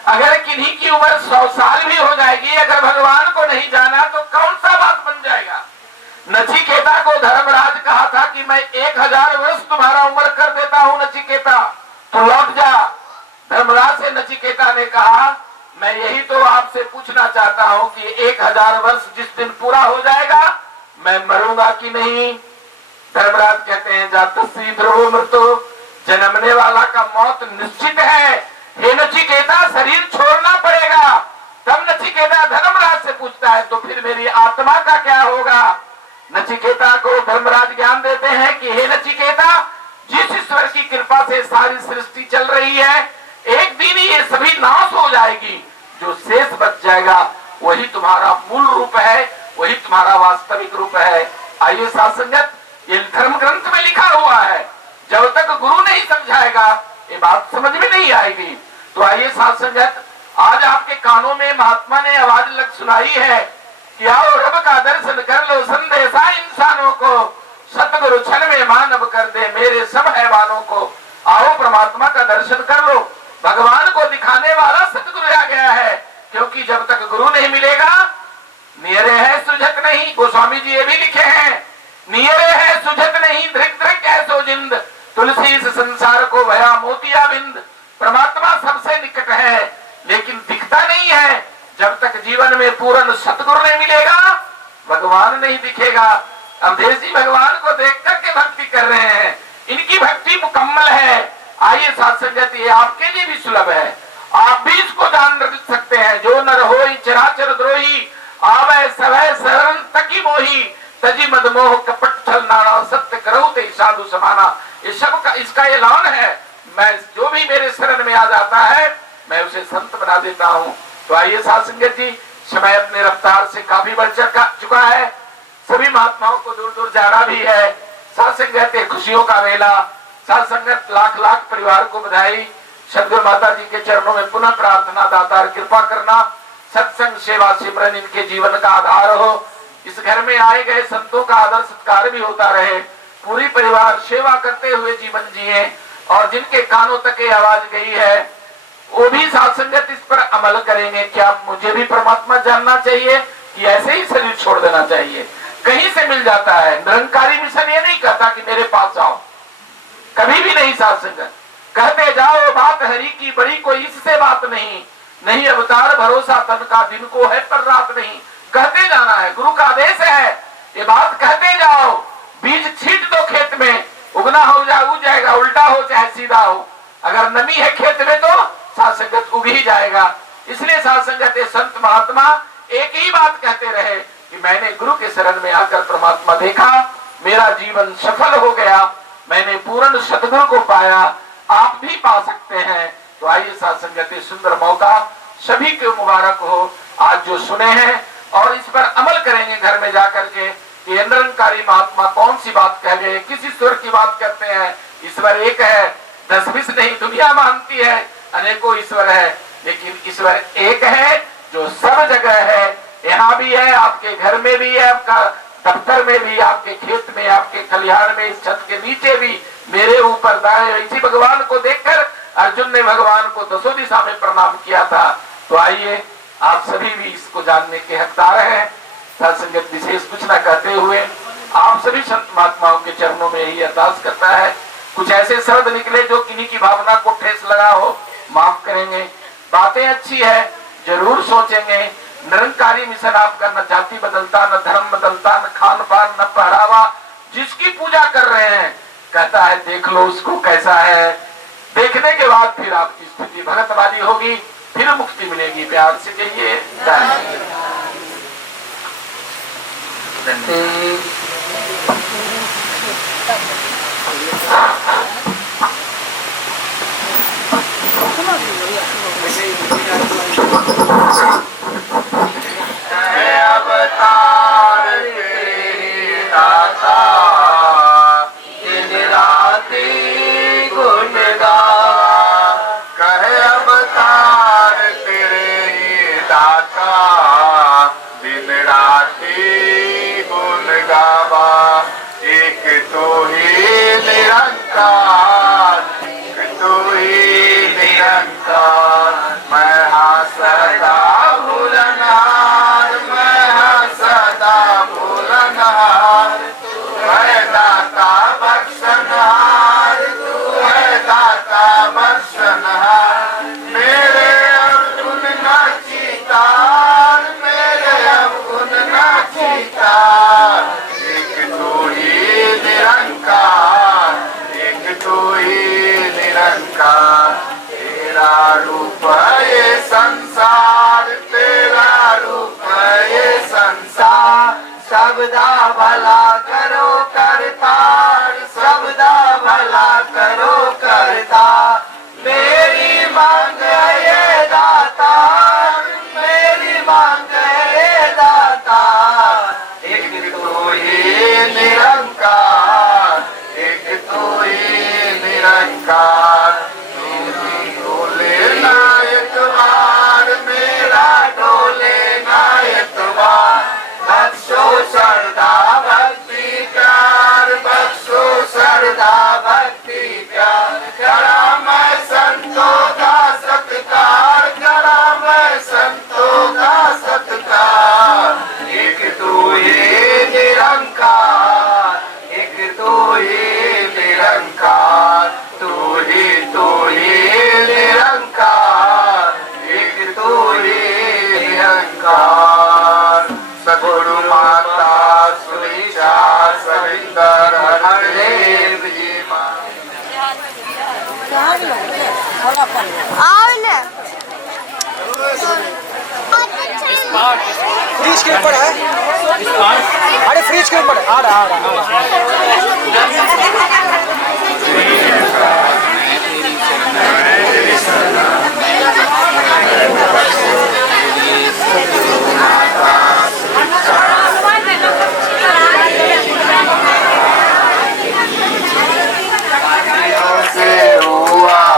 अगर किन्हीं की उम्र 100 साल भी हो जाएगी, अगर भगवान को नहीं जाना तो कौन सा बात बन जाएगा? नचिकेता को धर्मराज कहा था कि मैं 1000 वर्ष तुम्हारा उम्र कर देता हूं नचिकेता, तो लौट जा। धर्मराज से नचिकेता ने कहा, मैं यही तो आपसे पूछना चाहता हूं कि 1000 वर्ष जिस दिन पूरा हो जाएगा मैं मरूंगा कि नहीं? धर्मराज कहते हैं, जातसी ध्रुव मृत्यु, जन्मने वाला का मौत निश्चित है। हे नचिकेता, शरीर छोड़ना पड़ेगा। तब नचिकेता धर्मराज से पूछता है, तो फिर मेरी आत्मा का क्या होगा? नचिकेता को धर्मराज ज्ञान देते हैं कि हे नचिकेता, जिस ईश्वर की कृपा से सारी सृष्टि चल रही है, एक दिन ये सभी नाश हो जाएगी। जो शेष बच जाएगा वही तुम्हारा मूल रूप है, वही तुम्हारा वास्तविक रूप है। आइए साथ संगत, ये धर्म ग्रंथ में लिखा हुआ है, जब तक गुरु नहीं समझाएगा ये बात समझ में नहीं आएगी। तो आइए साथ संगत, आज आपके कानों में महात्मा ने आवाज लग सुनाई है कि आओ रब का दर्शन कर लो, संदेशा इंसानों को, सतगुरु क्षण में मानव कर दे मेरे सब हैवानों को। आओ परमात्मा का दर्शन कर लो। भगवान को दिखाने वाला सतगुरु आ गया है, क्योंकि जब तक गुरु नहीं मिलेगा नियरे है सुझत नहीं। गोस्वामी जी ये भी लिखे हैं, नियरे है सुझत नहीं, धृक धृक ऐसो जिंद, तुलसी इस संसार को भया मोतिया बिंद। परमात्मा सबसे निकट है, लेकिन दिखता नहीं है। जब तक जीवन में पूर्ण सतगुरु नहीं मिलेगा भगवान नहीं दिखेगा। अवधेश जी भगवान को देख करके भक्ति कर रहे हैं, इनकी भक्ति मुकम्मल है। आइए साथ संगत, ये आपके लिए भी सुलभ है, आप भी इसको जान सकते हैं। जो नर होई चराचर द्रोही, आवे सवै शरण तकी मोही, तजी मद मोह कपट छल नाना, सत्य करो ते साधु समाना। ये सब का इसका ऐलान है। मैं जो भी मेरे शरण में आ जाता है मैं उसे संत बना देता हूँ। तो आइए साथ संगत जी, समय अपने रफ्तार से काफी बढ़ चुका है, सभी महात्माओं को दूर दूर जाना भी है। साथ संगत खुशियों का मेला, साथ संगत लाख लाख परिवार को बधाई। सदगुरु माता जी के चरणों में पुनः प्रार्थना, दातार कृपा करना, सत्संग सेवा सिमरन इनके जीवन का आधार हो। इस घर में आए गए संतों का आदर सत्कार भी होता रहे, पूरी परिवार सेवा करते हुए जीवन जिए, और जिनके कानों तक ये आवाज गई है वो भी साथ संगत इस पर अमल करेंगे। क्या मुझे भी परमात्मा जानना चाहिए कि ऐसे ही शरीर छोड़ देना चाहिए? कहीं से मिल जाता है। निरंकारी मिशन ये नहीं कहता कि मेरे पास आओ, कभी भी नहीं। साथ संगत कहते जाओ बात हरि की बड़ी, कोई इससे बात नहीं, नहीं अवतार भरोसा तन का, दिन को है पर रात नहीं। कहते जाना है, गुरु का आदेश है, ये बात कहते जाओ। बीज छीट दो खेत में, उगना हो जाएगा, उल्टा हो चाहे सीधा हो। अगर नमी है खेत में तो साथ संगत उग ही जाएगा। इसलिए साथ संगत संत महात्मा एक ही बात कहते रहे कि मैंने गुरु के शरण में आकर परमात्मा देखा, मेरा जीवन सफल हो गया, मैंने पूर्ण सतगुरु को पाया, आप भी पा सकते हैं। तो आइए साथ संगत, सुंदर मौका सभी को मुबारक हो। आज जो सुने हैं और इस पर अमल करेंगे घर में जाकर के कि निरंकारी महात्मा कौन सी बात कह गए, किस ईश्वर की बात करते हैं। ईश्वर एक है, 10-20 नहीं दुनिया मानती है, अनेकों ईश्वर है, लेकिन ईश्वर एक है जो सब जगह है। यहाँ भी है, आपके घर में भी है, आपका दफ्तर में भी, आपके खेत में, आपके खलिहान में, इस छत के नीचे भी, मेरे ऊपर दाएं। इसी भगवान को देखकर अर्जुन ने भगवान को 10 दिशा में प्रणाम किया था। तो आइए आप सभी भी इसको जानने के हकदार हैं। साथ संगत विशेष कुछ न कहते हुए आप सभी संत महात्माओं के चरणों में यही अरदास करता है, कुछ ऐसे शब्द निकले जो किन्हीं की भावना को ठेस लगा हो, माफ करेंगे। बातें अच्छी है, जरूर सोचेंगे। निरंकारी मिशन आपका न जाति बदलता, न धर्म बदलता, न खान पान, न पहरावा। जिसकी पूजा कर रहे हैं कहता है देख लो उसको कैसा है, देखने के बाद फिर आपकी स्थिति भगत वाली होगी, फिर मुक्ति मिलेगी। प्यार से कहिए अवतार तेरे दाता, दिन राति गुण गावा। कहे अवतार तेरे ही दाता, दिन राति गुण गावा। एक तो ही निरंकार, एक तो ही निरंकार, मैं हाँ सदा भूलनहार, मैं हाँ सदा भूलनहार। तू है दाता बख्शनहार, तू है दाता बख्शनहार। मेरे अवगुण ना चितार, मेरे अवगुण ना चितार। एक तो ही निरंकार, एक तो ही निरंकार। तेरा रूप ये संसार, तेरा रूप ये संसार। सबदा भला करो करतार, सबदा भला करो करतार। मेरी मांग ये दातार, मेरी मांग ये दातार। एक तो ही निरंकार, एक तो ही निरंकार। डोले नायक बार, मेरा डोले नायक बार। बख्शो श्रद्धा भक्ति प्यार, बख्शो श्रद्धा भक्ति प्यार। करा मैं संतों का सत्कार, करा मैं संतों का सत्कार। एक तो ही निरंकार, एक तो ही निरंकार। तू ही निरंकार, एक तो ही निरंकार। फ्रिज के ऊपर है, अरे फ्रिज के ऊपर आ रहा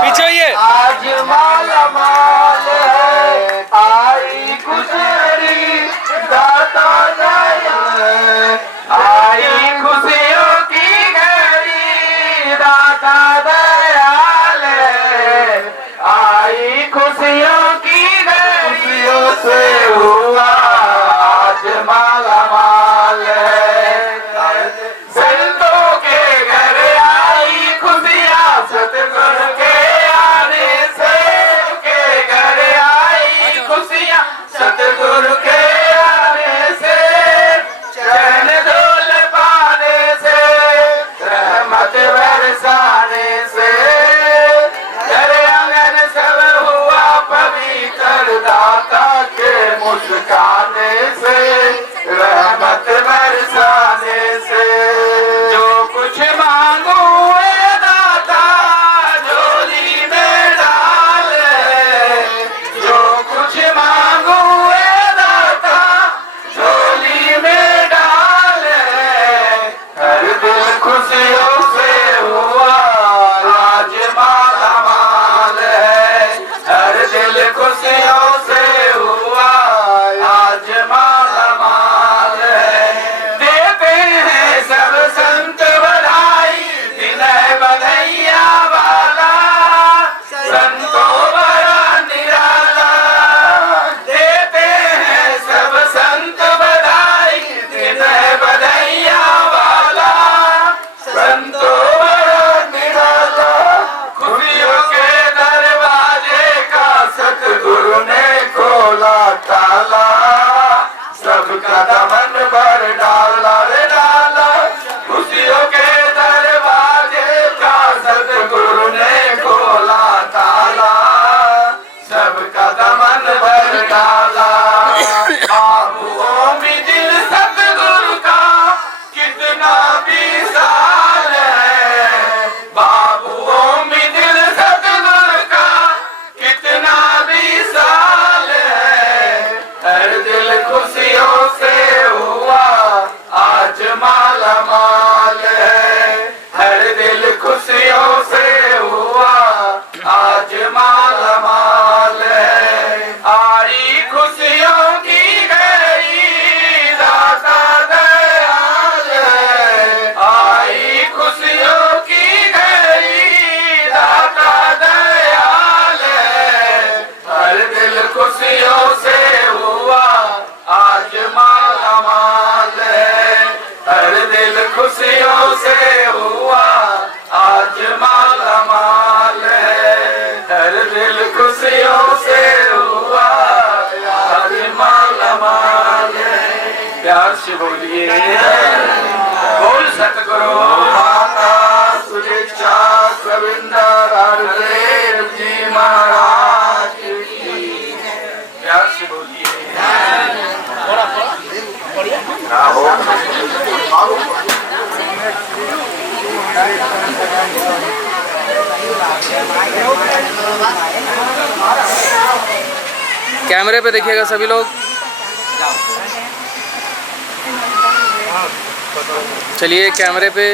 पीछे ये आज माला माल है, आई खुशरी दाता दयाल, आई खुशियों की घड़ी दाता दयाल, आई खुशियों की घड़ियों से हुआ आज माला माल है। संतों के घर आई खुशियाँ सतगुरु के आने से, के घर आई खुशियाँ सतगुरु के आने से, चैन डोल पाने से, रहमत बरसाने से, घर आंगन सब हुआ पवित्र दाता के मुस्काने से, रहमत बरसाने से। जो कुछ मांगू ए दाता झोली में डाल, जो कुछ मांगू ए दाता झोली में डाल, हर दिल खुशियों से हुआ आज माला माल है, हर दिल खुशियों से हुआ आज माला माल है। देते हैं सब संत बधाई, विनय बधैया वाला, संतों बड़ा निराला। देते हैं सब संत बधाई, विनय बधैया वाला, संतों बड़ा निराला। खुशियों के दरवाजे का सतगुरु ने खोला ताला, सबका दमन भर डाला रे डाला। खुशियों के दरवाजे का सतगुरु ने खोला ताला, सबका दमन भर डाला। बाबुओं में दिल सतगुरु का कितना विशाल है, बाबुओं में दिल सतगुरु का कितना विशाल है। हर दिल खुशियों से हुआ आज माला माल है, हर दिल खुशियों से हुआ आज माला माल है। आई खुशियों की घड़ी दाता दयाल है, आई खुशियों की घड़ी दाता दयाल है। हर दिल खुशियों से हुआ आज माला माल है, हर दिल खुशियों से हुआ आज माला माल है, हर दिल खुशियों से हुआ आज माला माल है। प्यार से बोलिए बोल सतगुरु माता सुदीक्षा सविंदर हरदेव जी महाराज की। प्यार से बोलिए कैमरे पे देखिएगा सभी लोग। चलिए कैमरे पे।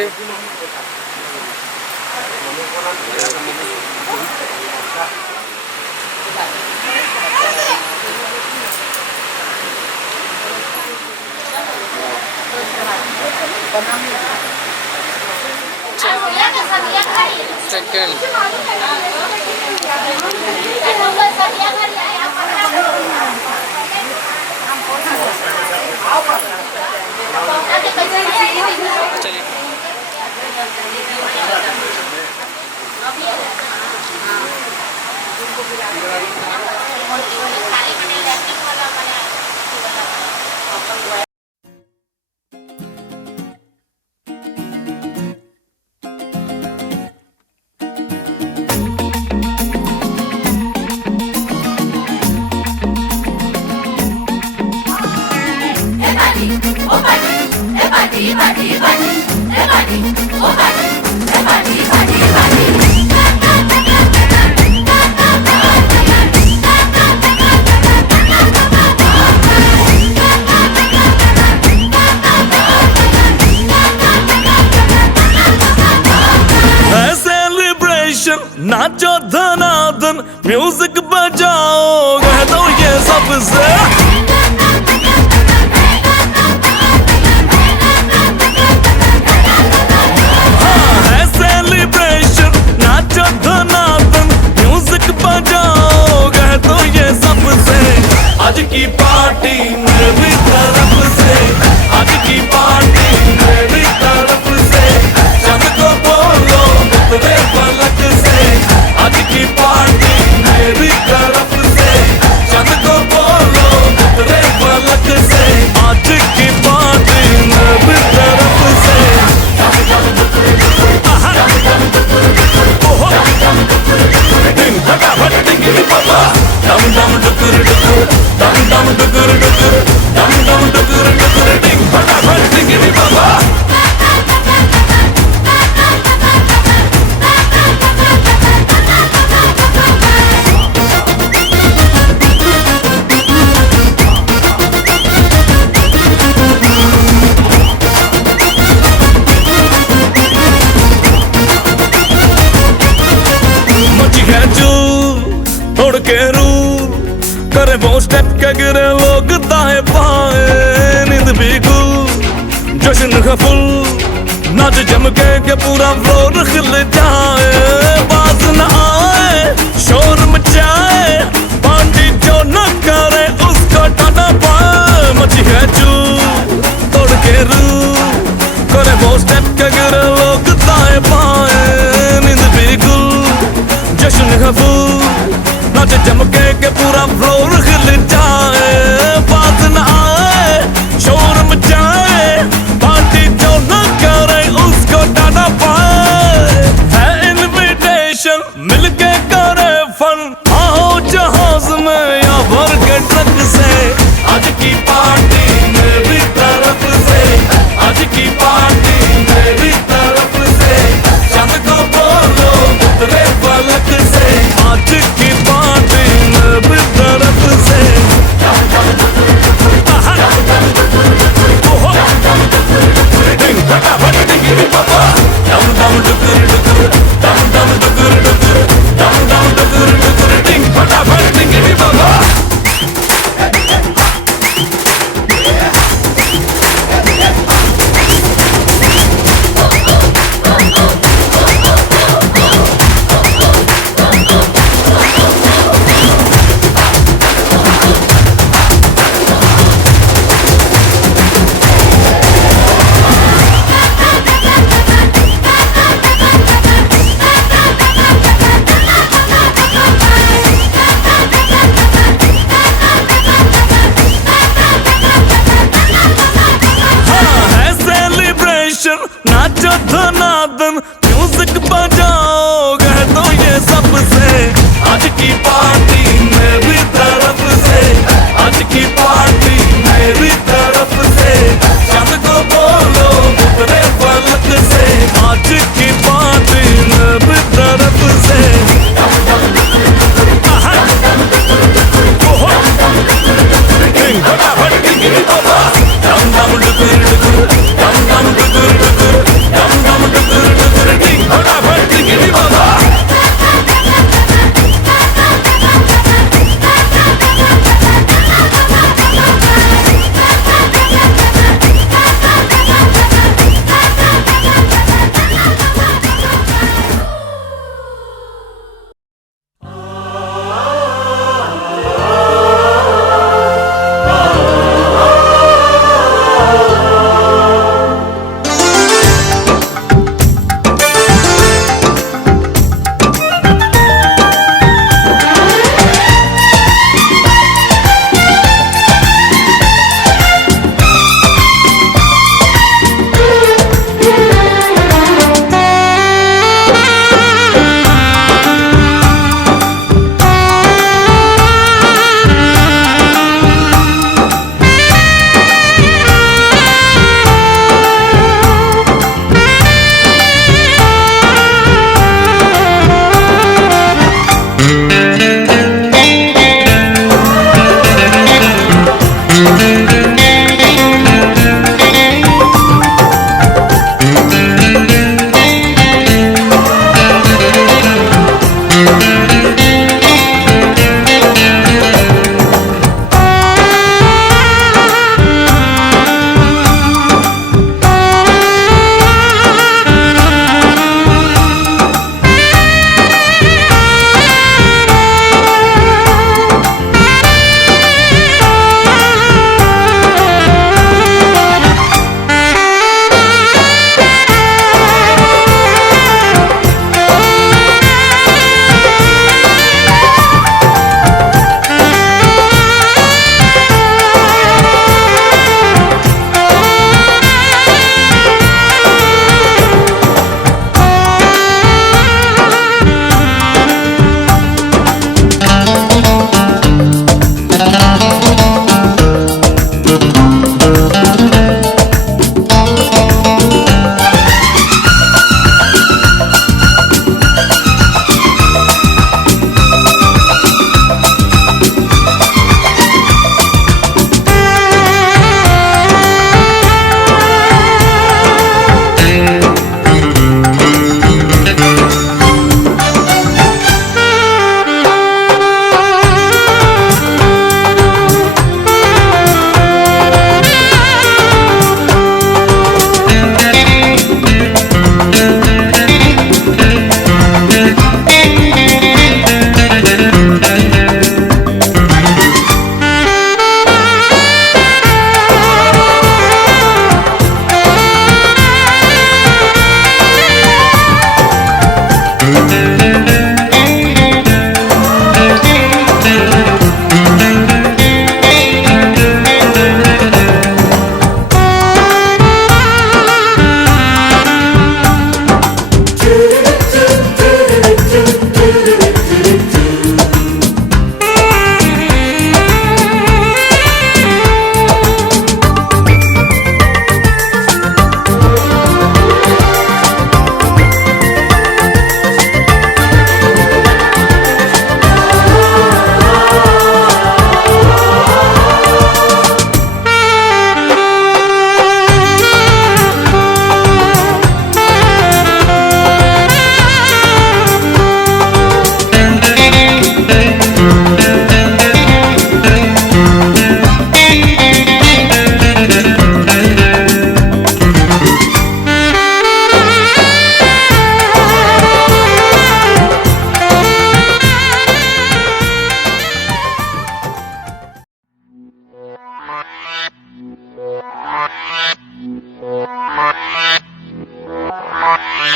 सेकंड नाचो धनाधन म्यूजिक बजाओ कह दो ये सबसे है सेलिब्रेशन नाचो धनाधन म्यूजिक बजाओ कह दो ये सबसे आज की पार्टी मेरी तरफ से आज की पार्टी मेरी तरफ से सबको बोलो तेरे पलक से आज की पार्टी मेरी तरफ से सबको बोलो तेरे पलक से आज की पार्टी मेरी तरफ से दिन फटाफट टिकरी पापा डम डम डुकुर डुकुर डम डम डुकुर डुकुर डम डम डुकुर डुकुर दिन फटाफट टिकरी पापा तोड़ के रूल करे वो स्टेप के गिरे लोग दाएं बाएं नींद भी गुल जश्न का फुल नाच जम के पूरा फ्लोर खिल जाए बाज न आए शोर मचाए पार्टी जो न करे उसको टाना पाए मची है चूल तोड़ के रूल करे वो स्टेप के गिरे लोग दाएं बाएं नींद भी गुल जश्न का फुल नाच चमके के पूरा फ्लोर खिल जाए बात न आए शोर मचाए पार्टी जो न करे उसको टाना पाए है इनविटेशन मिलके करे फन आओ जहाज में या भर के ट्रक से आज की पार्टी मेरी तरफ से आज की पार्टी मेरी तरफ से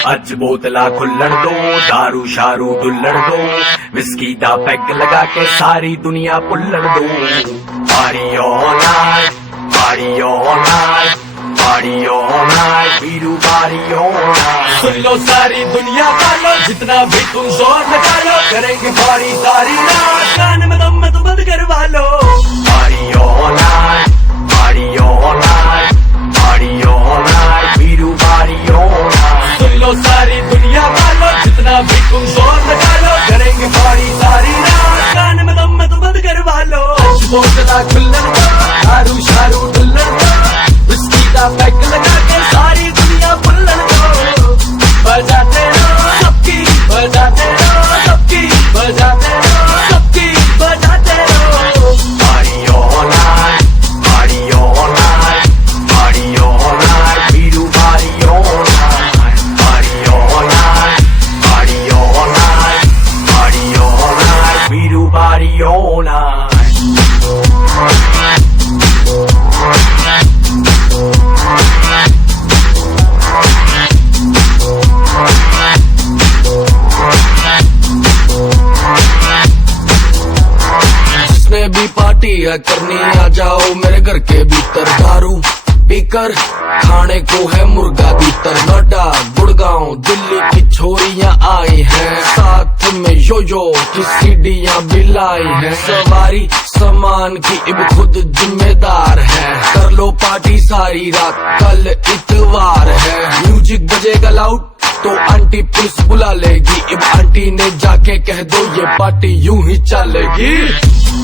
अज बोतला खुल्लण दो, दारू शारू डुल्लण दो, विस्की दा पैग लगा के सारी दुनिया पुल्लण दो। Party all night, party all night, party all night, Veeru party all night. सुन लो सारी दुनिया वालों, जितना भी तुम जोर लगा लो, करेंगे पार्टी सारी रात, कान में दम में तो बंद करवा लो। Party all night, party all night, party all night, Veeru party all night. सुन लो सारी दुनिया वालों, जितना भी तुम जोर लगा लो, करेंगे पार्टी सारी रात, कान में दम में तो बंद करवा लो। आज बोतला खुल्लण दो, दारू शारू डुल्लण दो, विस्की दा पैग लगा के सारी दुनिया पुल्लण दो। बजाते रहो सबकी, बजाते रहो सबकी, बजाते रहो सबकी, बजाते रहो। Party all night, party all night, party all night, Veeru party all night. Party all night, party all night, party all night, Veeru party all night. जिसने भी पार्टी है करनी, आ जाओ मेरे घर के भीतर। दारू पीकर खाने को है मुर्गा भीतर। नोएडा गुड़गांव दिल्ली की छोरियां आई हैं, साथ में यो की सीढ़ियां भी लाई हैं। सवारी सामान की इब खुद जिम्मेदार है, कर लो पार्टी सारी रात, कल इतवार है। म्यूजिक बजेगा लाउड तो आंटी पुलिस बुला लेगी, इब आंटी ने जाके कह दो ये पार्टी यूं ही चलेगी।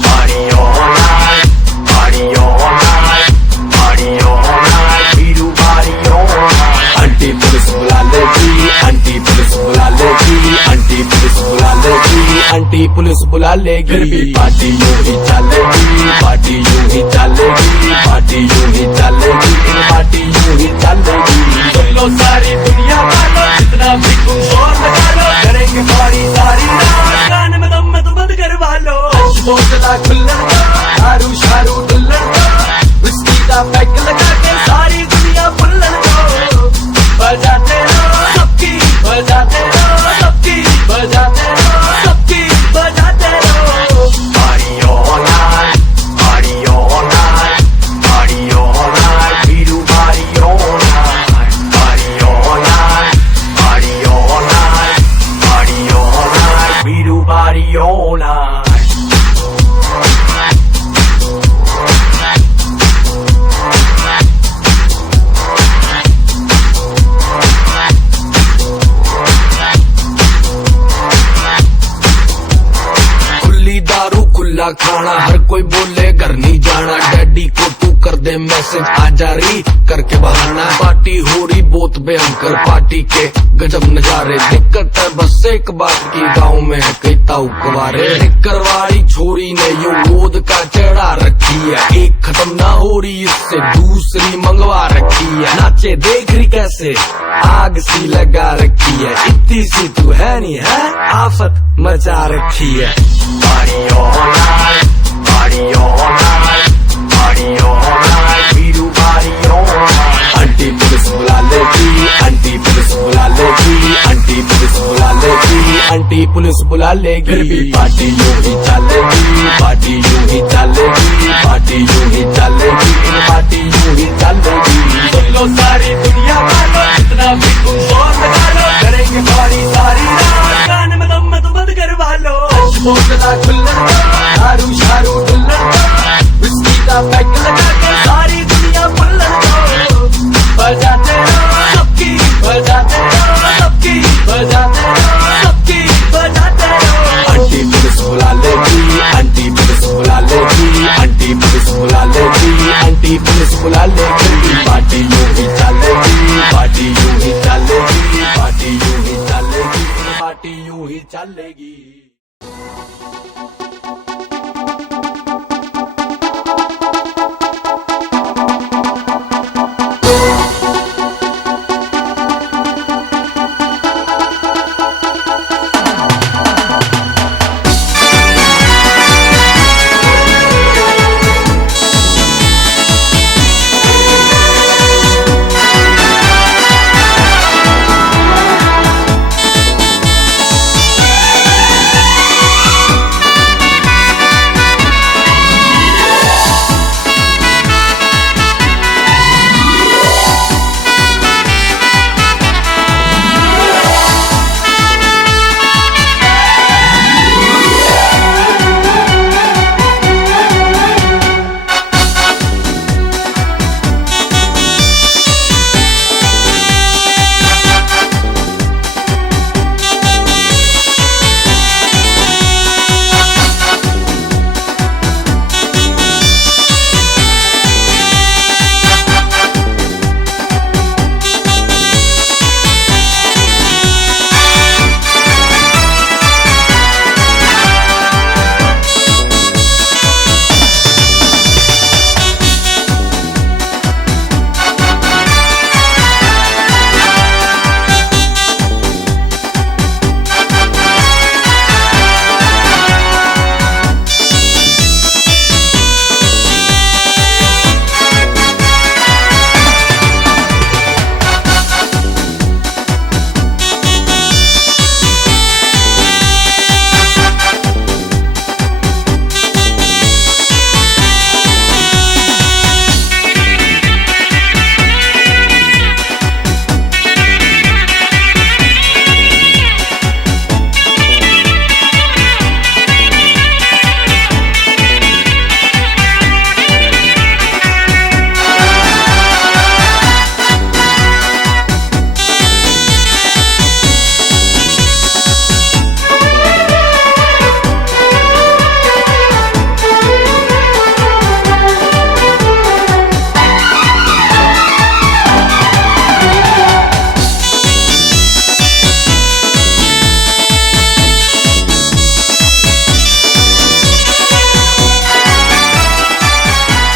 Party all night, party all night, party all night, Veeru party all night. Aunty police बुला लेगी, आंटी पुलिस बुला लेगी, आंटी पुलिस बुला लेगी, आंटी पुलिस बुला लेगी। फिर भी पार्टी यूं ही चलेगी, पार्टी यूं ही चलेगी, पार्टी यूं ही चलेगी, पार्टी यूं ही चलेगी। सुन लो सारी दुनिया वालों, जितना भी तुम जोर लगा लो, करेंगे पार्टी सारी रात, कान में दम में तो बंद करवा लो। आज बोतला खुल्लण दो, दारू शारू डुल्लण दो, विस्की दा पैग लगा के सारी दुनिया पुल्लण दो। बजाते रहो सबकी, बजाते रहो सबकी, बजाते रहो सबकी, बजाते रहो। Party all night, party all night, party all night, Veeru party all night. Party all night, party all night, party all night, Veeru party all night. दारू खुला खाना, हर कोई बोले घर नहीं जाना, डैडी को तू कर दे मैसेज, आ जा री करके बहाना। पार्टी हो रही बहुत भयंकर, पार्टी के गजब नजारे, दिक्कत है बस एक बात की, गाँव में है कई ताऊ कुंवारे। निक्कर वाली छोरी ने यो गोद का चढ़ा रखी है, एक खत्म ना हो रही इससे दूसरी मंगवा रखी है। नाचे देख रही कैसे आग सी लगा रखी है, इतनी सी तू है नहीं है, आफत मचा रखी है। Party all night, party all night, party all night, Veeru party all night. Aunty police बुला लेगी, आंटी पुलिस बुला लेगी, आंटी पुलिस बुला लेगी, आंटी पुलिस बुला लेगी। फिर भी पार्टी यूं ही चलेगी, पार्टी यूं ही चलेगी, पार्टी यूं ही चलेगी, पार्टी यूं ही चलेगी। सुन लो सारी दुनिया वालों, जितना भी तुम जोर लगा लो, करेंगे पार्टी सारी रात, कान में दम में तो बंद करवा लो। आज बोतला खुल्लण दो, दारू शारू डुल्लण दो, विस्की दा पैग लगा के सारी दुनिया पुल्लण दो। बजाते रहो सबकी, बजाते रहो सबकी, बजाते रहो सबकी, बजाते रहो। आंटी पुलिस बुला लेगी, आंटी पुलिस बुला लेगी, आंटी पुलिस बुला लेगी, आंटी पुलिस बुला लेगी। पार्टी यूं ही चलेगी, पार्टी यूं ही चलेगी, पार्टी यूं ही चलेगी, पार्टी यूं ही चलेगी।